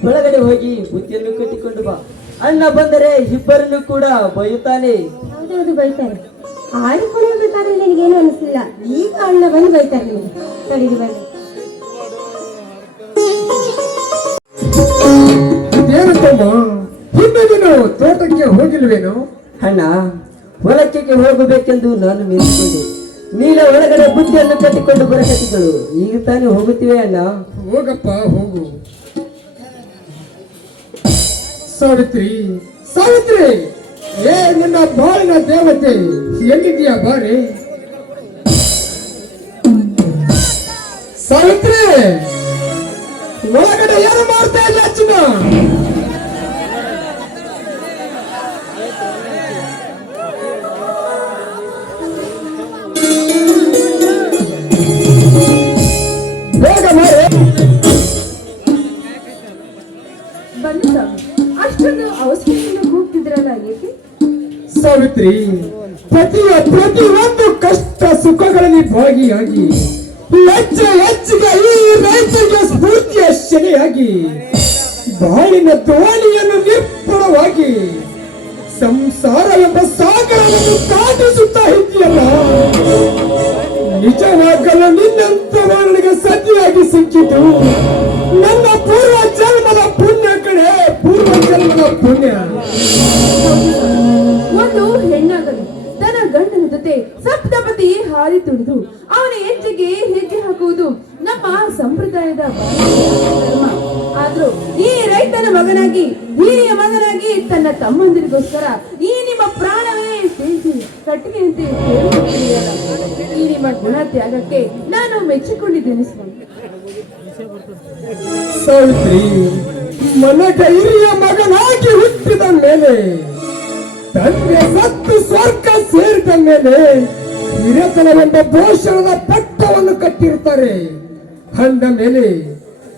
ಒಳಗಡೆ ಹೋಗಿ ಬುದ್ಧಿಯನ್ನು ಕಟ್ಟಿಕೊಂಡು ಬಾ. ಅಣ್ಣ ಬಂದರೆ ಇಬ್ಬರನ್ನು ಕೂಡ ಬೈಯುತ್ತಾನೆ. ಹೌದೌದು ಬೈತಾರೆ. ಆಡಿಕೊಳ್ಳಬೇಕಾದ್ರೆ ನಿನಗೇನು ಅನಿಸ್ಲಿಲ್ಲ, ಈಗ ಅಣ್ಣ ಬಂದು ಬೈತಾರೆ ನಿನಗೆ. ತಡೀರಿ ಬನ್ನಿ. ಏನಂತಮ್ಮ ಹಿಂದೆ ನೀನು ತೋಟಕ್ಕೆ ಹೋಗಿಲ್ವೇನು? ಅಣ್ಣ ಹೊಲಕ್ಕೆ ಹೋಗಬೇಕೆಂದು ನಾನು ನಿಂತುಕೊಂಡೆ. ನೀಲ ಒಳಗಡೆ ಬುದ್ಧಿಯನ್ನು ಕಟ್ಟಿಕೊಂಡು ಬರಕತ್ತಿಗಳು. ಈಗ ತಾನೇ ಹೋಗುತ್ತಿವೆ ಅಣ್ಣ. ಹೋಗಪ್ಪ ಹೋಗು. ಸಾವಿತ್ರಿ ಸಾವಿತ್ರಿ, ಏ ನನ್ನ ಬಾಳಿನ ದೇವತೆ ಎಲ್ಲಿದ್ದೀಯಾ ಬಾರಿ. ಸಾವಿತ್ರಿ ಒಳಗಡೆ ಏನು ಮಾಡ್ತಾ ಇಲ್ಲ ಚಿನ್ನ? ಬೇಗ ಮಾಡಿ. ಬನ್ನಿ ಸ್ವಾಮಿ, ಅಷ್ಟೊಂದು ಅವಸರದಿಂದ ಕೂಗ್ತಿದ್ರಲ್ಲ, ಏಕೆ? ಸಾವಿತ್ರಿ, ಪ್ರತಿಯೊಂದು ಕಷ್ಟ ಸುಖಗಳಲ್ಲಿ ಭಾಗಿಯಾಗಿ ಹೆಚ್ಚಿಗೆ ಈ ರೈತರಿಗೆ ಸ್ಫೂರ್ತಿಯ ಶೆಲೆಯಾಗಿ ಬಾಳಿನ ದೋಣಿಯನ್ನು ನಿಪ್ಪುಣವಾಗಿ ಸಂಸಾರ ಎಂಬ ಸಾಗರವನ್ನು ದಾಟಿಸುತ್ತಾ ಇದ್ದೀಯಲ್ಲ, ನಿಜವಾಗಲು ನಿನ್ನಂತ ನನಗೆ ಸತಿಯಾಗಿ ಸಿಕ್ಕಿತು ನನ್ನ ಪೂರ್ವ ಜನ್ಮದ ಪುಣ್ಯ ಕಡೆ, ಪೂರ್ವ ಜನ್ಮದ ಪುಣ್ಯ. ಒಂದು ಹೆಣ್ಣಾಗಲು ತನ್ನ ಗಂಡನ ಜೊತೆ ಸಪ್ತಪತಿ ಹಾದಿ ತುಳಿದು ಅವನ ಹೆಜ್ಜೆಗೆ ಹೆಜ್ಜೆ ಹಾಕುವುದು ನಮ್ಮ ಸಂಪ್ರದಾಯದ ಧರ್ಮ. ಆದ್ರೂ ಈ ರೈತನ ಮಗನಾಗಿ, ಹಿರಿಯ ಮಗನಾಗಿ ತನ್ನ ತಮ್ಮಂದಿರಿಗೋಸ್ಕರ ಈ ನಿಮ್ಮ ಪ್ರಾಣವೇ ಸೇರಿಸಿ ಕಟ್ಟಿಗೆಯಂತೆ ಸೇರುತ್ತಿದೆಯಲ್ಲ, ಈ ನಿಮ್ಮ ಗುಣ ತ್ಯಾಗಕ್ಕೆ ನಾನು ಮೆಚ್ಚಿಕೊಂಡಿದ್ದೇನೆ ಸ್ವಾಮಿ. ಸಾವಿತ್ರಿ, ಮನಗೆ ಹಿರಿಯ ಮಗನಾಗಿ ಹುಟ್ಟಿದ ಮೇಲೆ, ತಂದೆ ಸತ್ತು ಸ್ವರ್ಗ ಸೇರಿದ ಮೇಲೆ ಹಿರಿಯತನವೆಂಬ ಭೂಷಣದ ಪಟ್ಟವನ್ನು ಕಟ್ಟಿರುತ್ತಾರೆ. ಅಂದ ಮೇಲೆ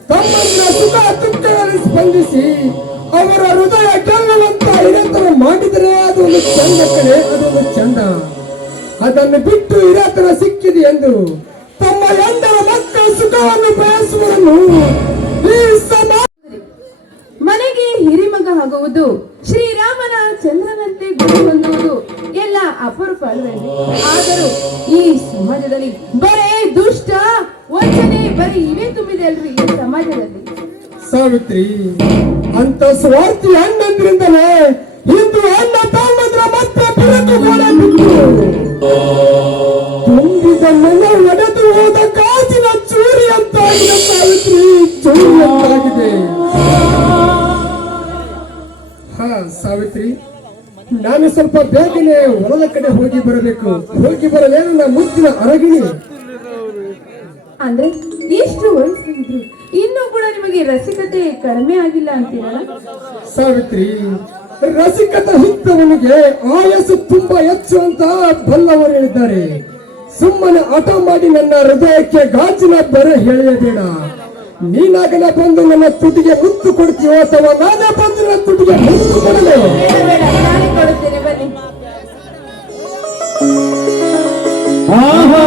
ತಮ್ಮನ್ನ ಸುಖ ದುಃಖಗಳಲ್ಲಿ ಸ್ಪಂದಿಸಿ ಅವರ ಹೃದಯ ಗೆಲ್ಲುವಂತ ಹಿರಿಯತನ ಮಾಡಿದರೆ ಅದೊಂದು ಚಂದ ಕಡೆ, ಅದೊಂದು ಚಂದ. ಅದನ್ನು ಬಿಟ್ಟು ಹಿರಿಯತನ ಸಿಕ್ಕಿದೆ ಎಂದು ತಮ್ಮ ಹೆಂಡರ ಮಕ್ಕಳ ಸುಖವನ್ನು ಬಯಸುವನು ಈ ಸಮಾಜ. ಮನೆಗೆ ಹಿರಿಮಗ ಆಗುವುದು, ಶ್ರೀರಾಮನ ಚಂದ್ರನಂತೆ ಗುರು ಹೊಂದುವುದು ಎಲ್ಲ ಅಪರೂಪ ಅಲ್ವೇನ್ರಿ? ಆದರೂ ಈ ಸಮಾಜದಲ್ಲಿ ಬರೇ ದುಷ್ಟ ವಂಚನೆ ಬರೀ ಇವೇ ತುಂಬಿದೆ ಅಲ್ರಿ ಈ ಸಮಾಜದಲ್ಲಿ. ಸಾವಿತ್ರಿ, ಅಂತ ಸ್ವಾರ್ಥಿ ಅಣ್ಣಂದ್ರಿಂದಲೇ ಇಂದು ಅಣ್ಣ ತಮ್ಮಂದ್ರ ಮತ್ತೆ ಬಿರುಕುಗೋಡೆ ಬಿಟ್ಟು ತುಂಬಿದ ಮನೆ ಒಡೆದು ಹೋದ ಗಾಜಿನ ಚೂರಿ ಅಂತಾಗಿದೆ. ಸಾವಿತ್ರಿ, ಚೂರಿ ಅಂತಾಗಿದೆ. ಹಾ ಸಾವಿತ್ರಿ, ನಾನು ಸ್ವಲ್ಪ ಬೇಗನೆ ಹೊಲದ ಕಡೆ ಹೋಗಿ ಬರಬೇಕು. ಹೋಗಿ ಬರಲೇನು ನನ್ನ ಮುದ್ದಿನ ಅರಗಿಣಿ. ಅಂದ್ರೆ ಇಷ್ಟು ವಯಸ್ಸಿದ್ರು ಇನ್ನೂ ಕೂಡ ನಿಮಗೆ ರಸಿಕತೆ ಕಡಿಮೆ ಆಗಿಲ್ಲ ಅಂತೀರಲ್ಲ? ಸಾವಿತ್ರಿ, ರಸಿಕತೆ ಇದ್ದವನಿಗೆ ಆಯಸ್ಸು ತುಂಬಾ ಹೆಚ್ಚು ಅಂತ ಬಲ್ಲವರು ಹೇಳಿದ್ದಾರೆ. ಸುಮ್ಮನೆ ಹಠ ಮಾಡಿ ನನ್ನ ಹೃದಯಕ್ಕೆ ಗಾಜಿನ ಬರೆ ಹೇಳಬೇಡ. ನೀನಾಗಲೇ ಬಂದು ನನ್ನ ತುಟಿಗೆ ಮುತ್ತು ಕೊಡ್ತೀವೋ ಅಥವಾ ನಾನೇ ಬಂದು ನನ್ನ ತುಟಿಗೆ ಮುತ್ತು ಕೊಡಲೇ? ಬೇಡ ಬೇಡ, ನಾನೇ ಕೊಡುತ್ತೇನೆ ಬನ್ನಿ. ಆಹಾ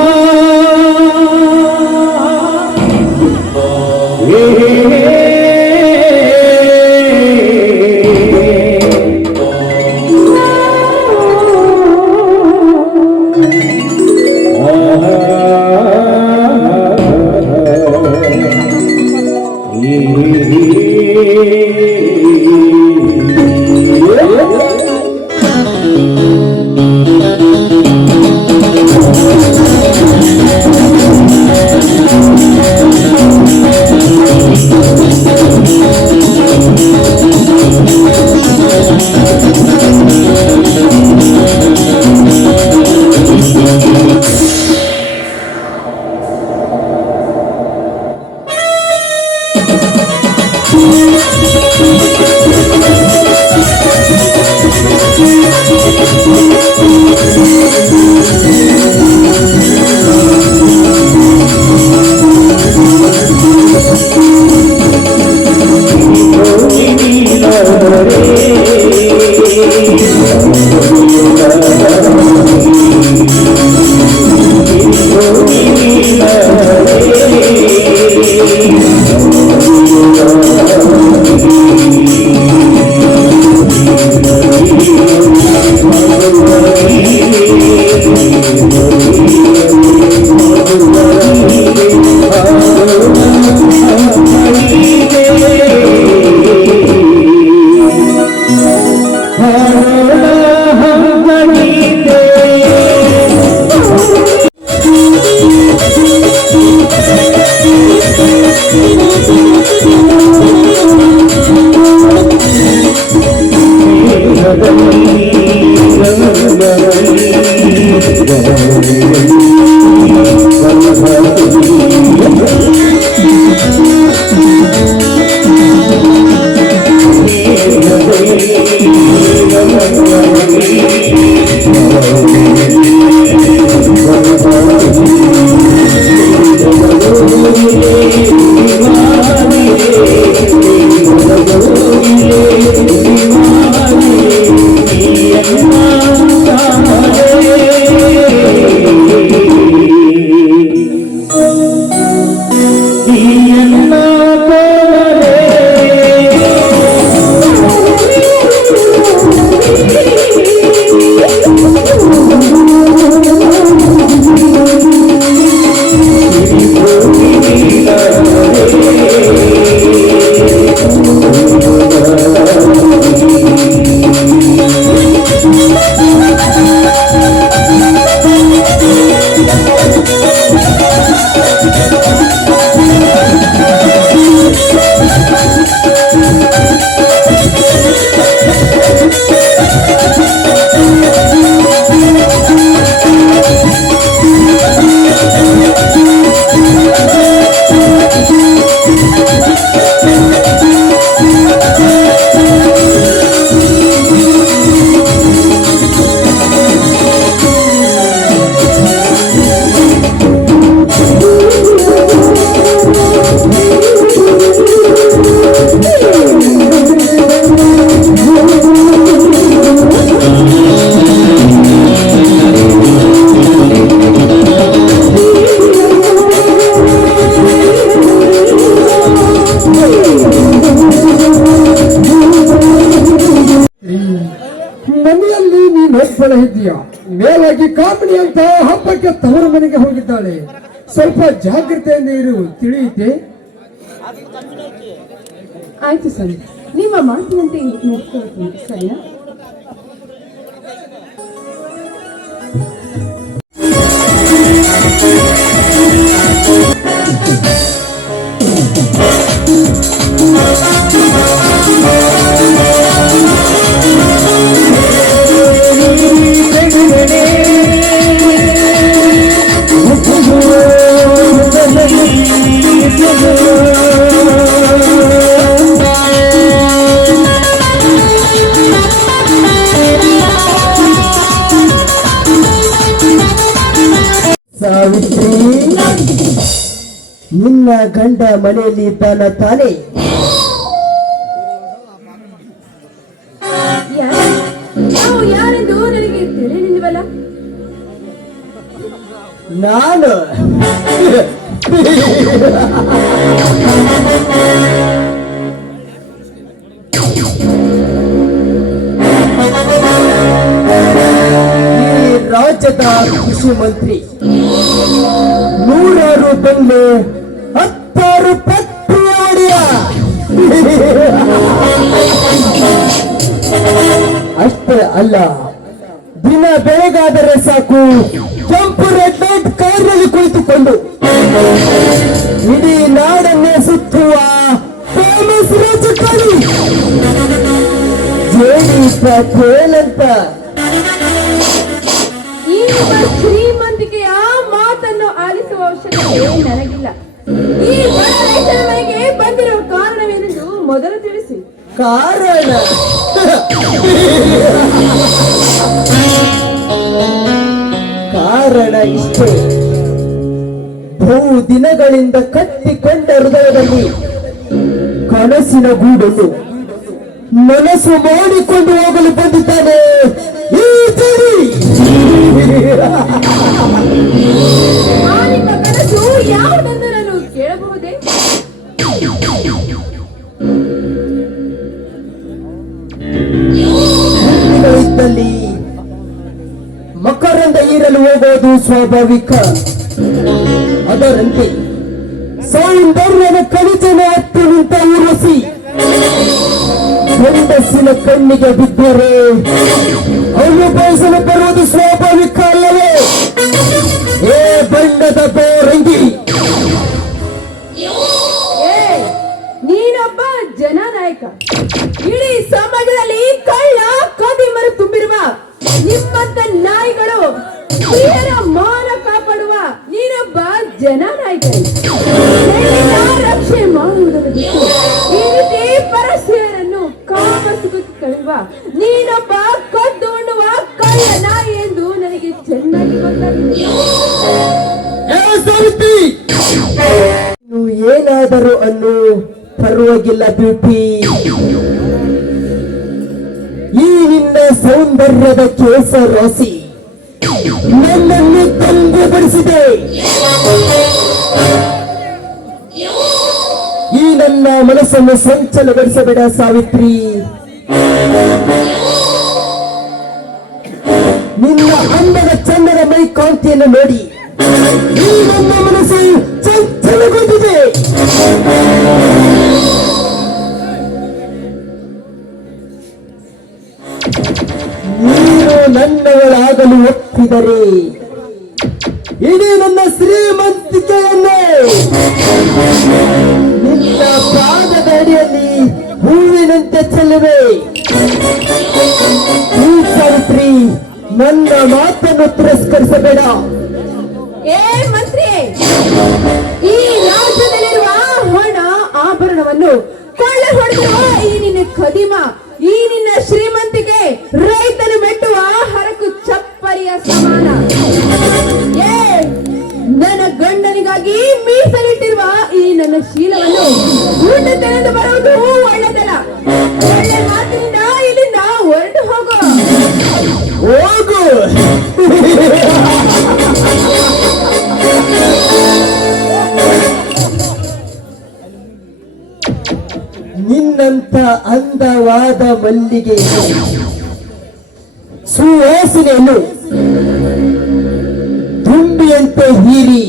ಮನೆಯಲ್ಲಿ ನೀನೊಬ್ಬಳ ಇದ್ದೀಯ, ಮೇಲಾಗಿ ಕಾಮಿಡಿ ಅಂತ ಹಬ್ಬಕ್ಕೆ ತವರ ಮನೆಗೆ ಹೋಗಿದ್ದಾಳೆ. ಸ್ವಲ್ಪ ಜಾಗ್ರತೆಯಿಂದ ಇರು, ತಿಳಿಯುತ್ತೆ? ಆಯ್ತು ಸರಿ, ನಿಮ್ಮ ಮಾತಿನಂತೆ ನಡ್ಕೊಳ್ತೀನಿ, ಸರಿನಾ? ಸಾವಿತ್ರಿ, ನಿನ್ನ ಗಂಡ ಮನೆಯಲ್ಲಿ ಇದ್ದಾನ ತಾನೇ? ನಾವು ಯಾರೆಂದು ನನಗೆ ತಿಳಿಲಿಲ್ವಲ್ಲ? ನಾನು ಈ ರಾಜ್ಯದ ಕೃಷಿ ಮಂತ್ರಿ, ನೂರಾರು ಬಂಗ್ಲೆ, 10 ಪಟ್ಟಿ ಒಡೆಯ. ಅಷ್ಟೇ ಅಲ್ಲ, ದಿನ ಬೆಳಗಾದರೆ ಸಾಕು ಕೆಂಪು ರೆಡ್ ಲೈಟ್ ಕಾರಿನಲ್ಲಿ ಕುಳಿತುಕೊಂಡು ಇಡೀ ನಾಡನ್ನೇ ಸುತ್ತುವ ಫೇಮಸ್ ರಾಜಕಾರಣಿ ಜೇಡಿ ಪಟೇಲ್ ಅಂತ. ಈ ಶ್ರೀಮಂತಿಕೆಯ ಮಾತನ್ನು ಆಲಿಸುವ ಅವಶ್ಯಕತೆ ನನಗಿಲ್ಲ. ಈ ಬಡ ರೈತರ ಮನೆಗೆ ಬಂದಿರುವ ಕಾರಣವೇನೆಂದು ಮೊದಲು ತಿಳಿಸಿ. ಕಾರಣ ಕಾರಣ ಇಷ್ಟೇ. ಬಹು ದಿನಗಳಿಂದ ಕಟ್ಟಿಕೊಂಡ ಹೃದಯದಲ್ಲಿ ಕನಸಿನ ಗೂಡನ್ನು ಮನಸ್ಸು ಮಾಡಿಕೊಂಡು ಹೋಗಲು ಬಂದಿದ್ದಾನೆ ಈ ಜಡಿ. ಆ ನಿಮ್ಮ ಕನಸು ಯಾವುದೆಂದು ನಾನು ಕೇಳಬಹುದೇ? ಇದ್ದಲ್ಲಿ ಮಕರಂದ ಈರಲು ಹೋಗೋದು ಸ್ವಾಭಾವಿಕ. ಅದರಂತೆ ಸೌಂದರ್ಯದ ಕವಿಚನ ಹತ್ತು ನಿಂತ ಊರ್ವಶಿ ಗಂಡಸಿನ ಕಣ್ಣಿಗೆ ಬಿದ್ದರೆ ಅವನು ಬಯಸಲು ಬರುವುದು ಸ್ವಾಭಾವಿಕ ಅಲ್ಲವೇ? ಏ ಬಣ್ಣದ ಬೇರಂಗಿ, ನೀನೊಬ್ಬ ಜನನಾಯಕ. ಇಡೀ ಸಮಾಜದಲ್ಲಿ ಕಳ್ಳ ಕದಿಮರು ತುಂಬಿರುವ ನಿಮ್ಮಂತ ನಾಯಿಗಳು ಪ್ರಿಯರ ಮಾನ ಕಾಪಾಡುವ ನೀನೊಬ್ಬ ಜನನಾಯಕ. ರಕ್ಷಣೆ ಮಾಡುವುದರ ಬಿಟ್ಟು ಈ ರೀತಿ ಪರಸ್ತ್ರೀಯರನ್ನು ಕಾಮಸುಖಕ್ಕೆ ಕಳೆಯುವ ನೀನೊಬ್ಬ ಕದ್ದು ಉಣ್ಣುವ ಕಳ್ಳ ನಾಯಿ ಎಂದು ನನಗೆ ಚೆನ್ನಾಗಿ ಗೊತ್ತಾಗಿದೆ. ನೀವು ಏನಾದರೂ ಅನ್ನು ಪರವಾಗಿಲ್ಲ ಬ್ಯೂಟಿ. ಈ ನಿನ್ನ ಸೌಂದರ್ಯದ ಕೇಸ ರಾಶಿ ನನ್ನನ್ನು ತಂಗುಪಡಿಸಿದೆ. ಈ ನನ್ನ ಮನಸ್ಸನ್ನು ಸಂಚಲಗೊಳಿಸಬೇಡ ಸಾವಿತ್ರಿ. ನಿನ್ನ ಅಂದದ ಚಂದದ ಮೈ ಕಾಂತಿಯನ್ನು ನೋಡಿ ಈ ನನ್ನ ಮನಸ್ಸು ಚಂಚಲಗೊಂಡಿದೆ. ನೀನು ನನ್ನವಳಾಗಲು ಒಪ್ಪಿದರೆ ಇಡೀ ನನ್ನ ಶ್ರೀಮಂತಿಕೆಯನ್ನೇ ನಿನ್ನ ಪಾದದ ಅಡಿಯಲ್ಲಿ ಹೂವಿನಂತೆ ಚೆಲ್ಲುವೆ. ಈ ಸಾವಿತ್ರಿ, ನನ್ನ ಮಾತನ್ನು ತಿರಸ್ಕರಿಸಬೇಡ. ಏ ಮಂತ್ರಿ, ಈ ರಾಜ್ಯದಲ್ಲಿರುವ ಹಣ ಆಭರಣವನ್ನು ಕೊಳ್ಳೆ ಹೊಡೆದಿರುವ ಈ ನಿನ್ನ ಖದೀಮ, ಈ ನಿನ್ನ ಶ್ರೀಮಂತಿಕೆ ರೈತನು ಮೆಟ್ಟುವ ಹರಕು ಚಪ್ಪರಿಯ ಸಮಾನ. ಏ ನನ್ನ ಗಂಡನಿಗಾಗಿ ಮೀಸಲಿಟ್ಟಿರುವ ಈ ನನ್ನ ಶೀಲವನ್ನು ಗುಂಡು ತೆರೆದು ಬರುವುದು ಒಳ್ಳೆದಲ್ಲ. ಒಳ್ಳೆ ಮಾತಿನಿಂದ ಇಲ್ಲಿಂದ ಹೊರಟು ಹೋಗು. ಹೋಗು. ನಿನ್ನಂತ ಅಂದವಾದ ಮಲ್ಲಿಗೆ ಸುವಾಸನೆಯನ್ನು ತುಂಬಿಯಂತೆ ಹೀರಿ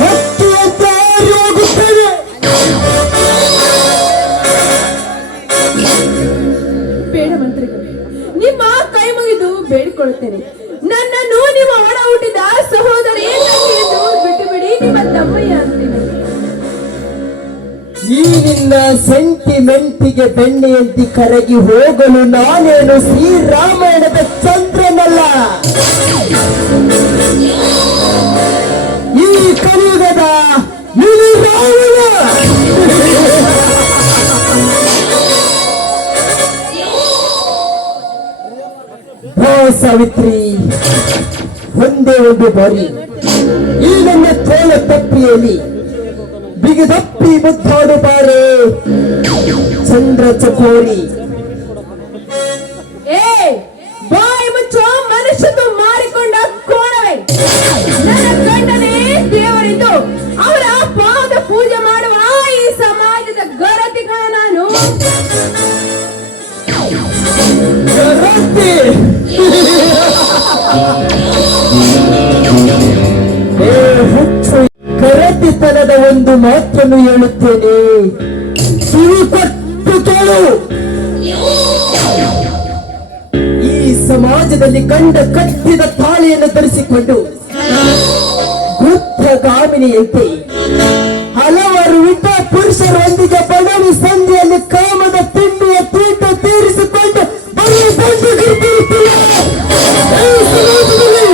ಹಕ್ಕಿಯಂತೆ ಹಾರಿ ಹೋಗುತ್ತೇವೆ. ಬೇಡ ಮಂತ್ರಿಗಳು, ನಿಮ್ಮ ಕೈ ಮುಗಿದು ಬೇಡಿಕೊಳ್ಳುತ್ತೇನೆ. ನನ್ನನ್ನು ನಿಮ್ಮ ಒಡ ಹುಟ್ಟಿದ ಸಹೋದರಿ ತಂಗಿ ಎಂದು ಬಿಟ್ಟು ಬಿಡಿ, ನಿಮ್ಮ ತಮ್ಮಯ್ಯ ಅಂತೀನಿ. ಈ ನಿನ್ನ ಸೆಂಟಿಮೆಂಟಿಗೆ ಬೆಣ್ಣೆಯಂತೆ ಕರಗಿ ಹೋಗಲು ನಾನೇನು ಶ್ರೀರಾಮಾಯಣದ ಚಂದ್ರನಲ್ಲ. ಈ ಕಲಿಯುಗದ ರಾವಣ. ಸಾವಿತ್ರಿ, ಒಂದೇ ಒಂದು ಬಾರಿ ಈ ನನ್ನ ತೋಳ ತಪ್ಪಿಯಲ್ಲಿ ಬಿಗಿದಪ್ಪಿ ಮುದ್ದಾಡು ಬಾರೆ ಚಂದ್ರ ಚಕೋರಿ. ಏ ಬಾಯಿ ಮುಚ್ಚೋ ಮನುಷ್ಯತು ಮಾರಿಕೊಂಡ ಕೋಣವೇ, ಏ ಹುಚ್ಚು, ಕರತಿತನದ ಒಂದು ಮಾತನ್ನು ಹೇಳುತ್ತೇನೆ, ಕಿವಿ ಕೊಟ್ಟು ಕೇಳು. ಈ ಸಮಾಜದಲ್ಲಿ ಗಂಡ ಕಟ್ಟಿದ ತಾಳಿಯನ್ನು ಧರಿಸಿಕೊಂಡು ಗುಪ್ತಗಾಮಿನಿಯಂತೆ ಹಲವಾರು ವಿಧ ಪುರುಷರೊಂದಿಗೆ ಬಡವಿ ಸಂಧಿಯಲ್ಲಿ ಕಾಮದ ತಿಂಡಿಯ ತೀಟ ತೀರಿಸಿಕೊಂಡು ಬರೀ ಬಂದುಗಿರ್ತಿರುತ್ತಿಲ್ಲ. ಈ ಸಮಾಜದಲ್ಲಿ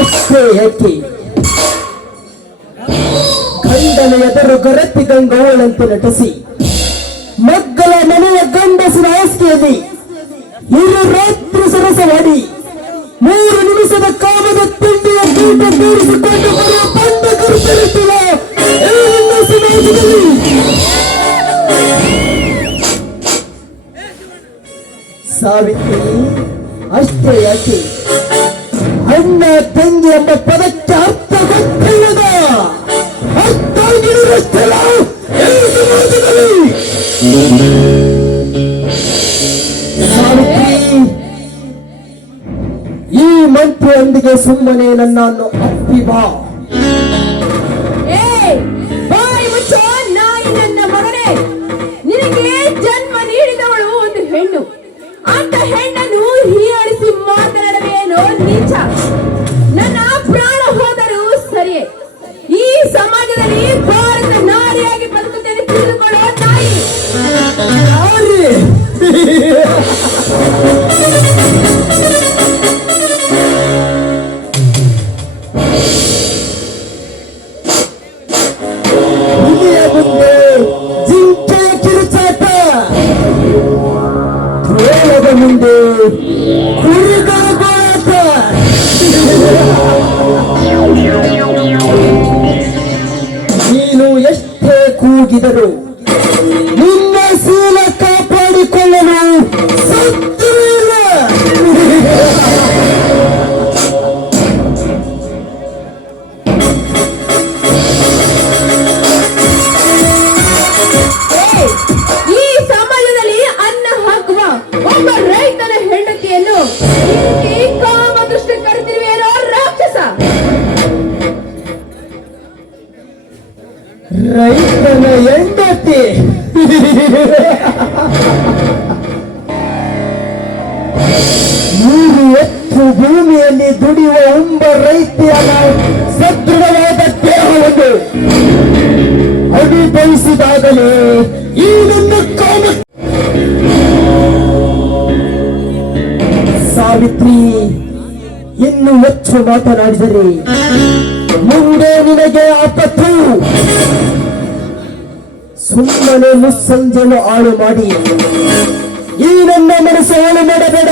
ಅಷ್ಟೇ ಯಾಕೆ ಗಂಡನ ಎದುರು ಗರತಿ ಗಂಗೋಳಂತೆ ನಟಿಸಿ ಮಗ್ಗಲ ಮನೆಯ ಗಂಡಸಿನ ಹಾಸಿಗೆಯಲ್ಲಿ ಇರು ರಾತ್ರಿ ಸರಸವಾಡಿ 3 ನಿಮಿಷದ ಕಾಮದ ತಿಂಡಿಯ ತೀಟ ತೀರಿಸಿಕೊಂಡು ಬರುವ ಬಂದ ಗುರುತಿರುತ್ತಿಲ್ಲ. ಸಮಾಜದಲ್ಲಿ ಸಾವಿತ್ರಿ ಅಷ್ಟೇ ಯಾಕೆ ಅಣ್ಣ ತಂಗಿ ಎಂಬ ಪದಕ್ಕೆ ಅರ್ಥ ಗೊತ್ತಿಲ್ಲದ ಅರ್ಥ ಆಗಿರುವಷ್ಟೆಲ್ಲ ಈ ಸಮಾಜದಲ್ಲಿ. ಸಾವಿತ್ರಿ, ಈ ಮಂತ್ರಿಯೊಂದಿಗೆ ಸುಮ್ಮನೆ ನನ್ನನ್ನು ಅಪ್ಪಿ ಬಾ. ಏ, ಬಾಯಿ ಮುಚ್ಚೋ ನಾಯಿ ನನ್ನ ಮಗನೇ. ನಿನಗೆ ಜನ್ಮ ನೀಡಿದವಳು ಒಂದು ಹೆಣ್ಣು. ಅಂತ ಹೆಣ್ಣನ್ನು ಹೀಯಾಳಿಸಿ ಮಾತನಾಡಬೇನೋ ನೀಚ. ನನ್ನ ಪ್ರಾಣ ಹೋದರೂ ಸರಿಯೇ. ಈ ಸಮಾಜದಲ್ಲಿ ಭಾರತ ನಾರಿಯಾಗಿ ಬದುಕುತ್ತೇನೆ ತಿಳಿದುಕೊಳ್ಳೋ ನಾಯಿ. ಹುಲಿಯ ಮುಂದೆ ಜಿಂಕೆಯ ಕಿರುಚಾಟ, ದ್ರೋಹದ ಮುಂದೆ ಕುರಿಗಳ ಗೋಳಾಟ. ನೀನು ಎಷ್ಟೇ ಕೂಗಿದರು ನಿನ್ನ ಶೀಲ ಕಾಪಾಡಿಕೊಳ್ಳಲು ಸಾಧ್ಯವಿಲ್ಲ. ಏ, ಈ ಸಮಾಜದಲ್ಲಿ ಅನ್ನ ಹಾಕುವ ಒಬ್ಬ ರೈತನ ಹೆಂಡತಿಯನ್ನು ಈ ಕಾಮ ದೃಷ್ಟಿ ಕರೆದಿರುವೇನೋ ರಾಕ್ಷಸ. ರೈತನ ಹೆಂಡತಿ ನೀರು ಎತ್ತು ಭೂಮಿಯಲ್ಲಿ ದುಡಿಯುವ ಒಬ್ಬ ರೈತಿಯ ಸದೃಢವಾದ ದೇಹವನ್ನು ಅನುಭವಿಸಿದಾಗಲೇ ಈ ನನ್ನ ಕಾಮ. ಸಾವಿತ್ರಿ, ಇನ್ನು ಹೆಚ್ಚು ಮಾತನಾಡಿದರೆ ಮುಂದೆ ನಿನಗೆ ಆಪತ್ತು. ಸುಮ್ಮನೆ ಮುಸ್ಸಂಜೆಯನ್ನು ಹಾಳು ಮಾಡಿ ಈ ನನ್ನ ಮನಸ್ಸು ಹಾಳು ಮಾಡಬೇಡ.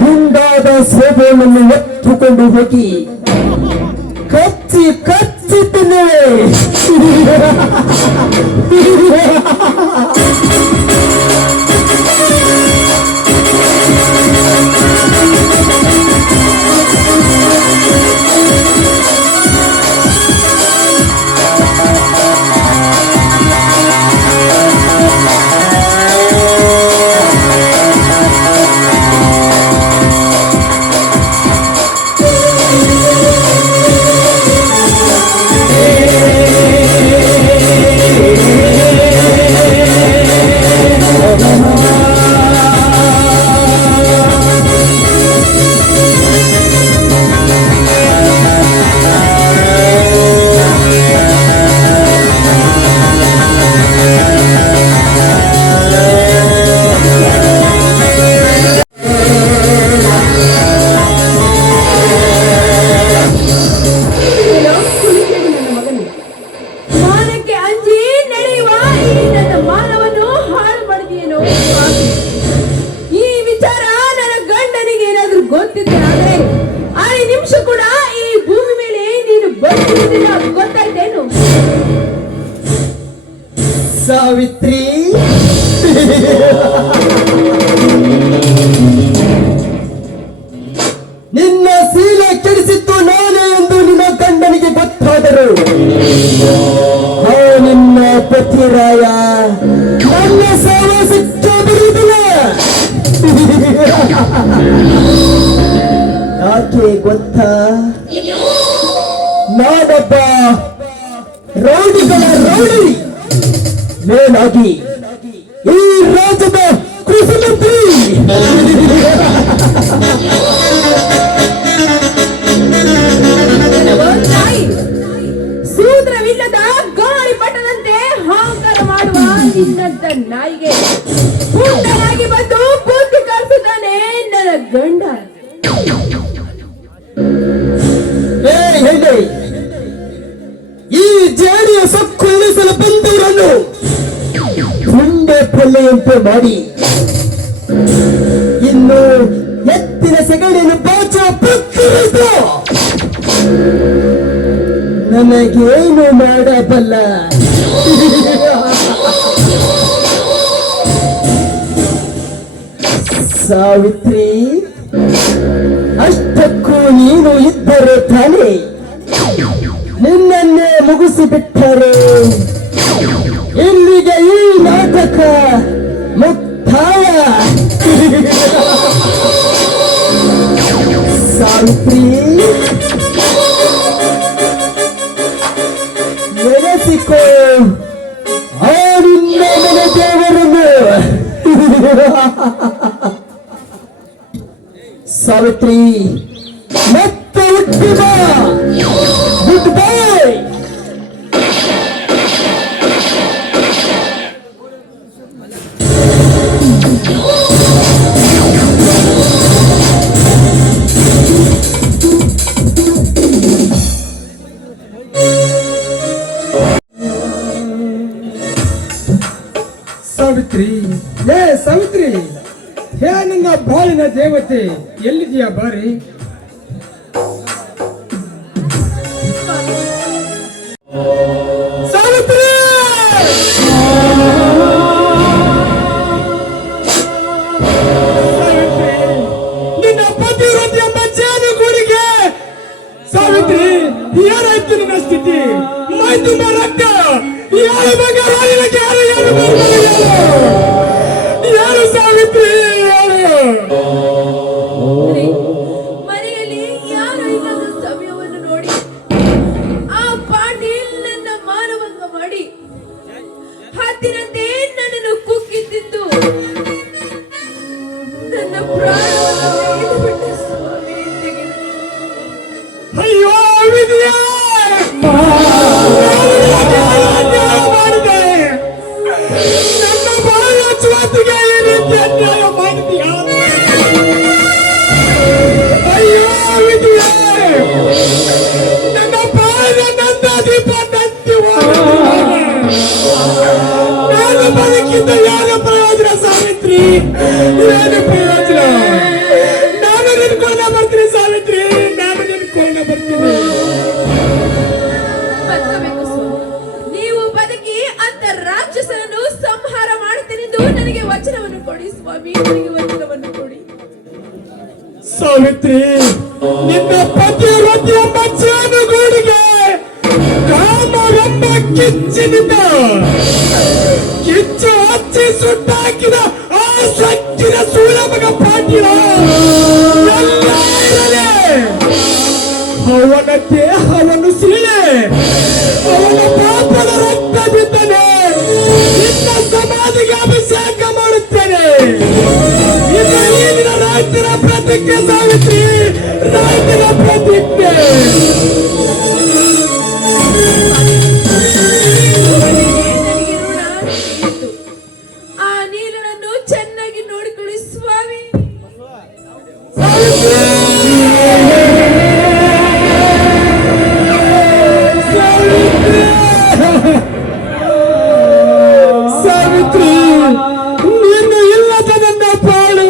ಗುಂಡಾದ ಸೇಬೆಯನ್ನು ಎತ್ತುಕೊಂಡು ಹೋಗಿ ಕಚ್ಚಿ ಕಚ್ಚಿ ತಿನ್ನುವೆ. ಸಾವಿತ್ರಿ ನಿನ್ನ ಸೀಲೆ ಕೆಡಿಸಿದ್ದು ನಾನೇ ಎಂದು ನಿನ್ನ ಗಂಡನಿಗೆ ಗೊತ್ತಾದ ರೌಡಿಗಳ ರೌಡಿ, ಮೇಲಾಗಿ ಈ ರಾಜ್ಯದ ಕೃಷಿ ಮಂತ್ರಿ. ತಾಯಿ, ಸೂತ್ರವಿಲ್ಲದ ಗಾಳಿ ಪಟದಂತೆ ಹಾಂಕಾರ ಮಾಡುವ ನಿನ್ನಂತ ನಾಯಿಗೆ ಪುಂಡನಾಗಿ ಬಂದು ಬುದ್ಧಿ ಕಲಿಸಿದ್ದಾನೆ ನನ್ನ ಗಂಡ. ಹೇಳಿ, ಈ ಜೇಡಿಯ ಸೊಕ್ಕು ಇಳಿಸಲು ಬಂದವರನ್ನು ಗುಂಡೆ ಪಲ್ಲೆಯಂತೆ ಮಾಡಿ ಇನ್ನು ಎತ್ತಿನ ಸೆಗಣಿಯನ್ನು ಬಾಚುವ ಪ್ರಕ್ರಿಯೆ ನನಗೇನು ಮಾಡಬಲ್ಲ. ಸಾವಿತ್ರಿ, ಅಷ್ಟಕ್ಕೂ ನೀನು ಇದ್ದರೆ ತಾನೇ ನಿನ್ನನ್ನೇ ಮುಗಿಸಿಬಿಟ್ಟರೆ ಇಲ್ಲಿಗೆ ಈ ನಾಟಕ ಮುಕ್ತಾಯ. ಸಾವಿತ್ರಿ, ನೆನೆಸಿಕೋ ಆ ನಿನ್ನ ಮನೆ ದೇವರನ್ನು. ಸಾವಿತ್ರಿ, ಮತ್ತೆ ಹುಟ್ಟಿ ಬಾ. Goodbye. ಸಾವಿತ್ರಿ, ಹೇ ಸಾವಿತ್ರಿ, ಹೇ ನನ್ನ ಬಾಳಿನ ದೇವತೆ, ಎಲ್ಲಿದೆಯಾ ಬಾರಿ. ಸಾವಿತ್ರಿ, ನಿನ್ನ ಪತಿವ್ರತೆ ಎಂಬ ಜಾನುಗೂಡಿಗೆ ಸಾವಿತ್ರಿ, ಏನಾಯ್ತು ನಿನ್ನ ಸ್ಥಿತಿ? ಮೈ ತುಂಬ ರಕ್ತ, ಯಾರ ಬಗ್ಗೆ ಯಾರು ಸಾವಿತ್ರಿ, ಯಾರು? ಮನೆಯಲ್ಲಿ ಯಾರು ಇಲ್ಲದ ಸಮಯವನ್ನು ನೋಡಿ ಆ ಪಾಂಡಿ ನನ್ನ ಮಾನಭಂಗ ಮಾಡಿ ಹತ್ತಿರಂತೆ ನನ್ನನ್ನು ಕುಕ್ಕಿದ್ದು ನನ್ನ ಪ್ರಾಣವನ್ನು ತೆಗೆದುಬಿಟ್ಟ ಸ್ವಾಮಿ. ಅಯ್ಯೋ ವಿಧಿಯೇ! ನನ್ನ ಬಾಳ ಸ್ವಾತಿಗೆ ಈ ರೀತಿ ಅನ್ಯಾಯ ಮಾಡಿದೀಯಾ? ಅಯ್ಯೋ ವಿಧಿಯೇ! ನನ್ನ ಬಾಳ ನಂದ ದೀಪ ನಂದಿ ನಾನು ಬದುಕಿದ್ದ ಏನು ಪ್ರಯೋಜನ ಸಾವಿತ್ರಿ? ಏನು ಪ್ರಯೋಜನ? ನಾನು ನಿನ್ಕೊಂಡ ಬರ್ತೀನಿ ಸಾವಿತ್ರಿ, ನಾನು ನಿನ್ಕೊಂಡ ಬರ್ತೀನಿ. ಬದುಕಬೇಕು ಸ್ವಾಮಿ. ನೀವು ಬದುಕಿ ಅಂತ ರಾಕ್ಷಸನನ್ನು ಸಂಹಾರ ಮಾಡುತ್ತೇನೆಂದು ನನಗೆ ವಚನವನ್ನು ಕೊಡಿ ಸ್ವಾಮಿ, ನನಗೆ ವಚನವನ್ನು ಕೊಡಿ. ಸಾವಿತ್ರಿ, ನಿನ್ನ ಪತಿವ್ರತೆ ಎಂಬ ಜಾನುಗೂಡಿಗೆ ಕಾಮವೆಂಬ ಕಿಚ್ಚಿನಿಂದ ಕಿಚ್ಚು ಹಚ್ಚಿ ಸುಟ್ಟಾಕಿದ ಆ ಸಚ್ಚಿನ ಸೂರ್ಯಮಗ ಪಾಟೀಲ ಎಲ್ಲ ಇರಲಿ. ಅವನ ದೇಹವನ್ನು ಸೀಳೆ ಅವನ ಪಾಪದ ರಕ್ತದಿಂದಲೇ ನಿನ್ನ ಸಮಾಧಿಗೆ ಅಭಿಷೇಕ ಮಾಡುತ್ತೇನೆ. ಇದು ಈ ದಿನ ರೈತರ ಪ್ರತಿಜ್ಞೆ ಸಾವಿತ್ರಿ, ರೈತರ ಪ್ರತಿಜ್ಞೆ. ನನಗೆ ಋಣ ಇತ್ತು. ಆ ನೀಲನನ್ನು ಚೆನ್ನಾಗಿ ನೋಡಿಕೊಳ್ಳಿ ಸ್ವಾಮಿ. ಸಾವಿತ್ರಿ, ನೀನು ಇಲ್ಲದ ನನ್ನ ಪಾಳು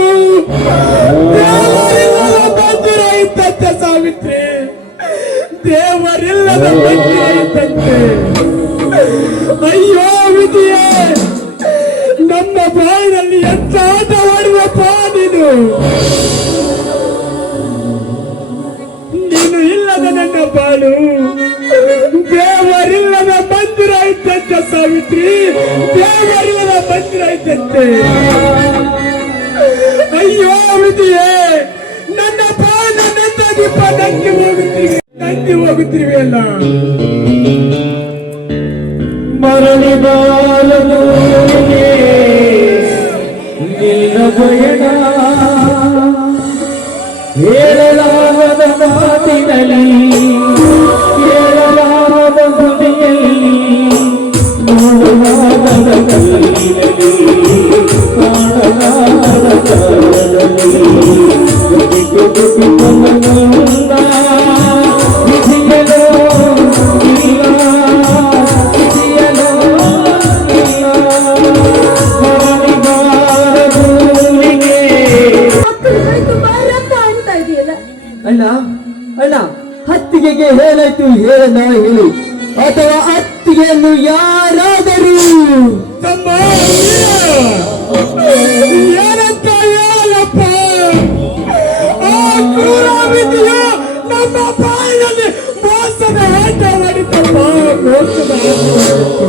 ದೇವರಿಲ್ಲದ ಮಂದಿರ ಇದ್ದಂತೆ ಸಾವಿತ್ರಿ, ದೇವರಿಲ್ಲದ ಮಂದಿರ ಇದ್ದಂತೆ. ಅಯ್ಯೋ ವಿಧಿಯೇ, ನಮ್ಮ ಬಾಯಿನಲ್ಲಿ ಎಂತ ಆಟ ಆಡುವಪ್ಪ ನೀನು. ನೀನು ಇಲ್ಲದ ನನ್ನ ಬಾಳು ದೇವರಿಲ್ಲದ ಮಂದಿರ ಇದ್ದಂತೆ ಸಾವಿತ್ರಿ, ದೇವರಿಲ್ಲದ ಮಂದಿರ ಇದ್ದಂತೆ. ಅಯ್ಯೋ ವಿಧಿಯೇ, ನನ್ನ ಬಾಳಿನ ನನ್ನ ದೀಪ ನಂದಿ ಹೋಗುತ್ತಿರುವೆ ಅಲ್ಲ. ಕೇಳಲಾರದ ಧ್ವನಿಯಲ್ಲಿ ನೋಡಲಾರದ ಕೈಯಲ್ಲಿ ಕಾಣಲಾರದ ಕಾಲದಲ್ಲಿ ಗುಪ್ಪಿತನಗೊಂಡ ವಿಧಿಯಲೋ ಇಲ್ಲ ವಿಧಿಯಲೋ ಇಲ್ಲ ಮರಣಿಗಾರ ಭೂಮಿಗೆ. ಮಕ್ಕಳು ಕೈ ತುಂಬಾ ರಕ್ತ ಹರಿತಾ ಇದೆಯಲ್ಲ. ಅಣ್ಣ ಅಣ್ಣ ಹತ್ತಿಗೆಗೆ ಏನಾಯ್ತು ಹೇಳಣ್ಣ ಹೇಳು, ಅಥವಾ ಅತ್ತಿಗೆಯನ್ನು ಯಾರಾದರೂ ತಮ್ಮ ಏನಂತ ಹೇಳಪ್ಪ, ಆ ಕ್ರೂರ ವಿಧಿಯು ನಮ್ಮ ಬಾಯಿನಲ್ಲಿ ಮೋಸದ ಆಟ ಮಾಡಿತಪ್ಪ, ಮೋಸದ ಆಟ ಮಾಡಿತು.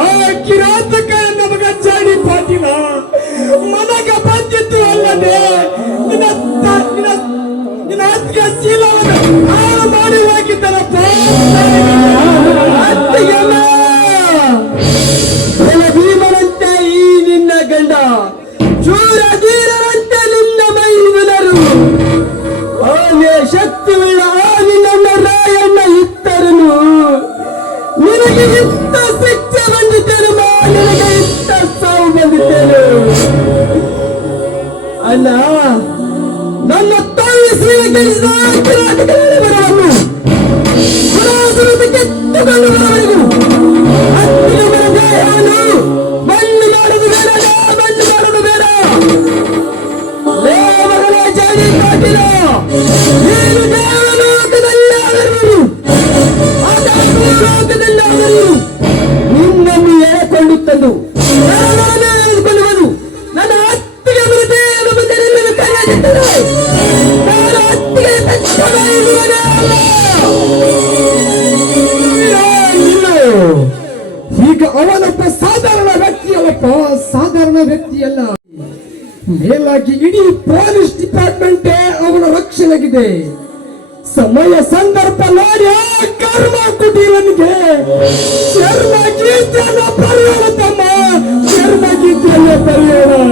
ಆ ಕಿರಾತಕ ನಮಗ ಚಾಡಿ ಪಾಟಿಲ ಮನಗ ಬಂದಿತ್ತು ಅಲ್ಲದೆ ನಿನ್ನ ಅತ್ತಿಗೆ ಶೀಲವನ್ನು ಹಾಳು ಮಾಡಿ ಹೋಗಿದ್ದನಪ್ಪ. ಅತ್ತಿಗೆಲ್ಲ ಭೀಮನಂತೆ ಈ ನಿನ್ನ ಗಂಡ, ಶೂರ ಧೀರರಂತೆ ನಿನ್ನ ಮೈದುನರು, ಅವನೇ ಶಕ್ತಿಯುಳ್ಳ ಆ ನಿನ್ನ ರಾಯಣ್ಣ ಇತ್ತರನು ನಿನಗೆ ಇತ್ತ ಶಿಕ್ಷೆ ಬಂದಿದ್ದೇನೆ, ನಿನಗೆ ಇತ್ತ ಸಾವು ಬಂದಿದ್ದೇನೆ. ಅಣ್ಣ ನನ್ನ ತಾಯಿ ಸ್ವೀಕರಿಸಿದ ಬರವನ್ನು ಕಿತ್ತುಕೊಂಡು ಬರವರೆಗೂ ಅತ್ತಿಗೆ ದೇಹವನ್ನು ಮಣ್ಣು ಮಾಡುವುದು ಬೇಡ, ಮಣ್ಣು ಮಾಡುವುದು ಬೇಡ. ದೇವಗಳೇ ಜಾಡಿ ಪಾಟಿಲ, ನೀನು ದೇವಲೋಕದಲ್ಲಾದರೂ ಲೋಕದಲ್ಲಾದರೂ ನಿನ್ನನ್ನು ಎಳೆಕೊಂಡು ತಂದು ಎಳೆದುಕೊಳ್ಳುವುದು ನನ್ನ ಅತ್ತಿಗೆ ಮೃತೆಯನ್ನು ಮುಂದೆ ನಿಲ್ಲಲು ಕರೆಯುತ್ತದೆ. ನಾನು ಅತ್ತಿಗೆ ತಕ್ಷಣವೇ ಈಗ ಅವನೊಬ್ಬ ಸಾಧಾರಣ ವ್ಯಕ್ತಿಯಲ್ಲಪ್ಪ, ಸಾಧಾರಣ ವ್ಯಕ್ತಿಯಲ್ಲ. ಮೇಲಾಗಿ ಇಡೀ ಪೊಲೀಸ್ ಡಿಪಾರ್ಟ್ಮೆಂಟೇ ಅವನ ರಕ್ಷಣೆಗಿದೆ. ಸಮಯ ಸಂದರ್ಭ ನೋಡಿ ಆ ಕರ್ಮ ಕುಟೀರನಿಗೆ ಚರ್ಮ ಗೀತೆಯನ್ನು ಬರೆಯೋಣ ತಮ್ಮ, ಚರ್ಮ ಗೀತೆಯನ್ನು ಬರೆಯೋಣ.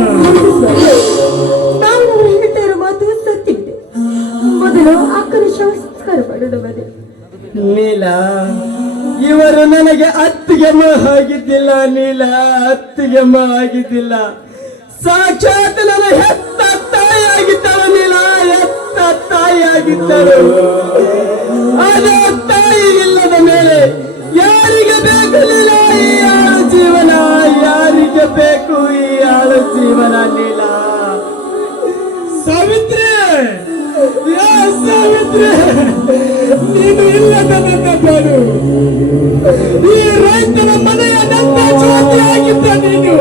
ನಾನು ಹೇಳ್ತಾ ಇರೋ ಮಾತು ಸತ್ಯವಿದೆ. ಮೊದಲು ಅಕ್ಕನ ಸಂಸ್ಕಾರ ಮಾಡೋಣ ಬನ್ನಿ. ನೀಲ, ಇವರು ನನಗೆ ಅತ್ತಿಗೆಮ್ಮ ಆಗಿದ್ದಿಲ್ಲ. ನೀಲ, ಅತ್ತಿಗೆಮ್ಮ ಆಗಿದ್ದಿಲ್ಲ, ಸಾಕ್ಷಾತ್ ನನ್ನ ಹೆತ್ತ ತಾಯಿಯಾಗಿದ್ದರು. ನೀಲ, ಹೆತ್ತ ತಾಯಿಯಾಗಿದ್ದರು. ಅದೇ ತಾಯಿ ಇಲ್ಲದ ಮೇಲೆ ಯಾರಿಗೆ ಬೇಕು ನೀಲ ಈ ಆಳು ಜೀವನ? ಯಾರಿಗೆ ಬೇಕು ಈ ಆಳು ಜೀವನ? ನೀಲ ಸಾವಿತ್ರಿ, ಯಾ ಸಾವಿತ್ರಿ, ನೀನು ಇಲ್ಲದ ನನ್ನ ಬಾಳು, ಈ ರೈತನ ಮನೆಯ ನನ್ನ ಜ್ಯೋತಿಯಾಗಿದ್ದ ನೀನು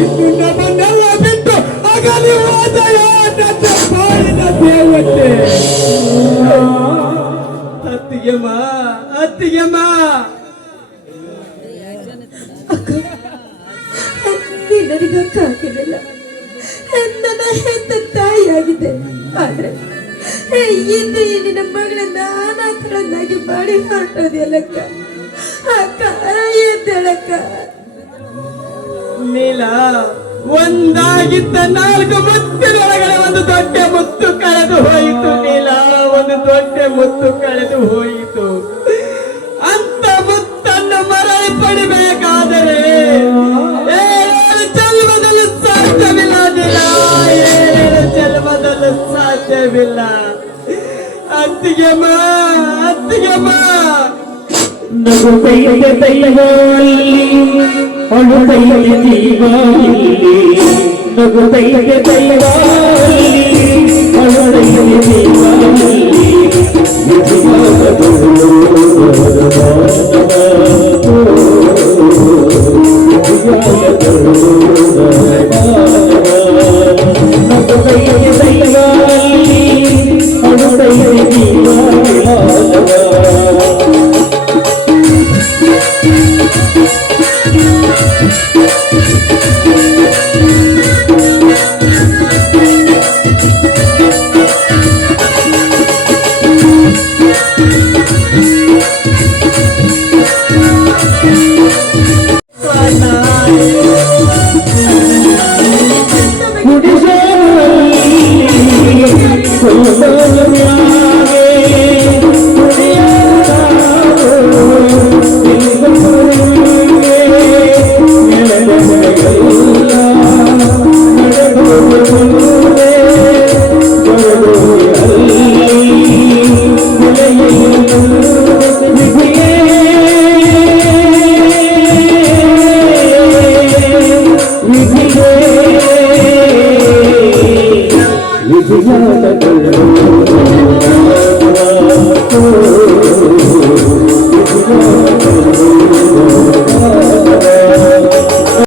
ಇನ್ನು ನಮ್ಮನ್ನೆಲ್ಲ ಬಿಟ್ಟು ಅಗಲಿ ಹೋದಯ ನನ್ನ ಬಾಳಿನ ದೇವತೆ. ಅತ್ತಿಗೆಮ್ಮ, ಅತ್ತಿಗೆಮ್ಮ, ನನಗೆ ಅಕ್ಕ ಹಾಕಿರಲಿಲ್ಲ, ನನ್ನ ಹೆತ್ತ ತಾಯಿಯಾಗಿದೆ. ಆದ್ರೆ ಇಂದು ಈ ನಿನ್ನ ಮಗಳನ್ನ ಅನಾಥಳನ್ನಾಗಿ ಮಾಡಿ ಹೊರಟೋದಿಯಲ್ಲಕ್ಕ. ಅಕ್ಕ ಎದ್ದೇಳಕ್ಕ. ನೀಲ, ಒಂದಾಗಿದ್ದ 4 ಮುತ್ತಿನೊಳಗಡೆ ಒಂದು ದೊಡ್ಡ ಮುತ್ತು ಕಳೆದು ಹೋಯಿತು. ನೀಲ, ಒಂದು ದೊಡ್ಡ ಮುತ್ತು ಕಳೆದು ಹೋಯಿತು. ಅಂತ ಮುತ್ತನ್ನು ಮರಳಿ ಪಡಿಬೇಕಾದರೆ 7 ಜನ್ಮದಲ್ಲಿ ಸಾಧ್ಯವಿಲ್ಲ. ನೀಲ, 7 ಜನ್ಮದಲ್ಲೂ ಸಾಧ್ಯವಿಲ್ಲ. ಅತ್ತಿಗೆಮ್ಮ, ಅತ್ತಿಗೆಮ್ಮ, ನಗು ಕೈಗೆ ದೈವಲ್ಲಿ ಅಳು ಕೈಗೆ ಜೀವಲ್ಲಿ, ನಗು ಕೈಗೆ ದೈವಲ್ಲಿ ಅಳು ಕೈಗೆ ಜೀವಲ್ಲಿ. ನಗು ಕೈಗೆ ದೈವಲ್ಲಿ ಅಳು ಕೈಗೆ ಜೀವಲ್ಲಿ. ಗುಡಿಸಲು ಧನ್ಯವಾದಗಳು.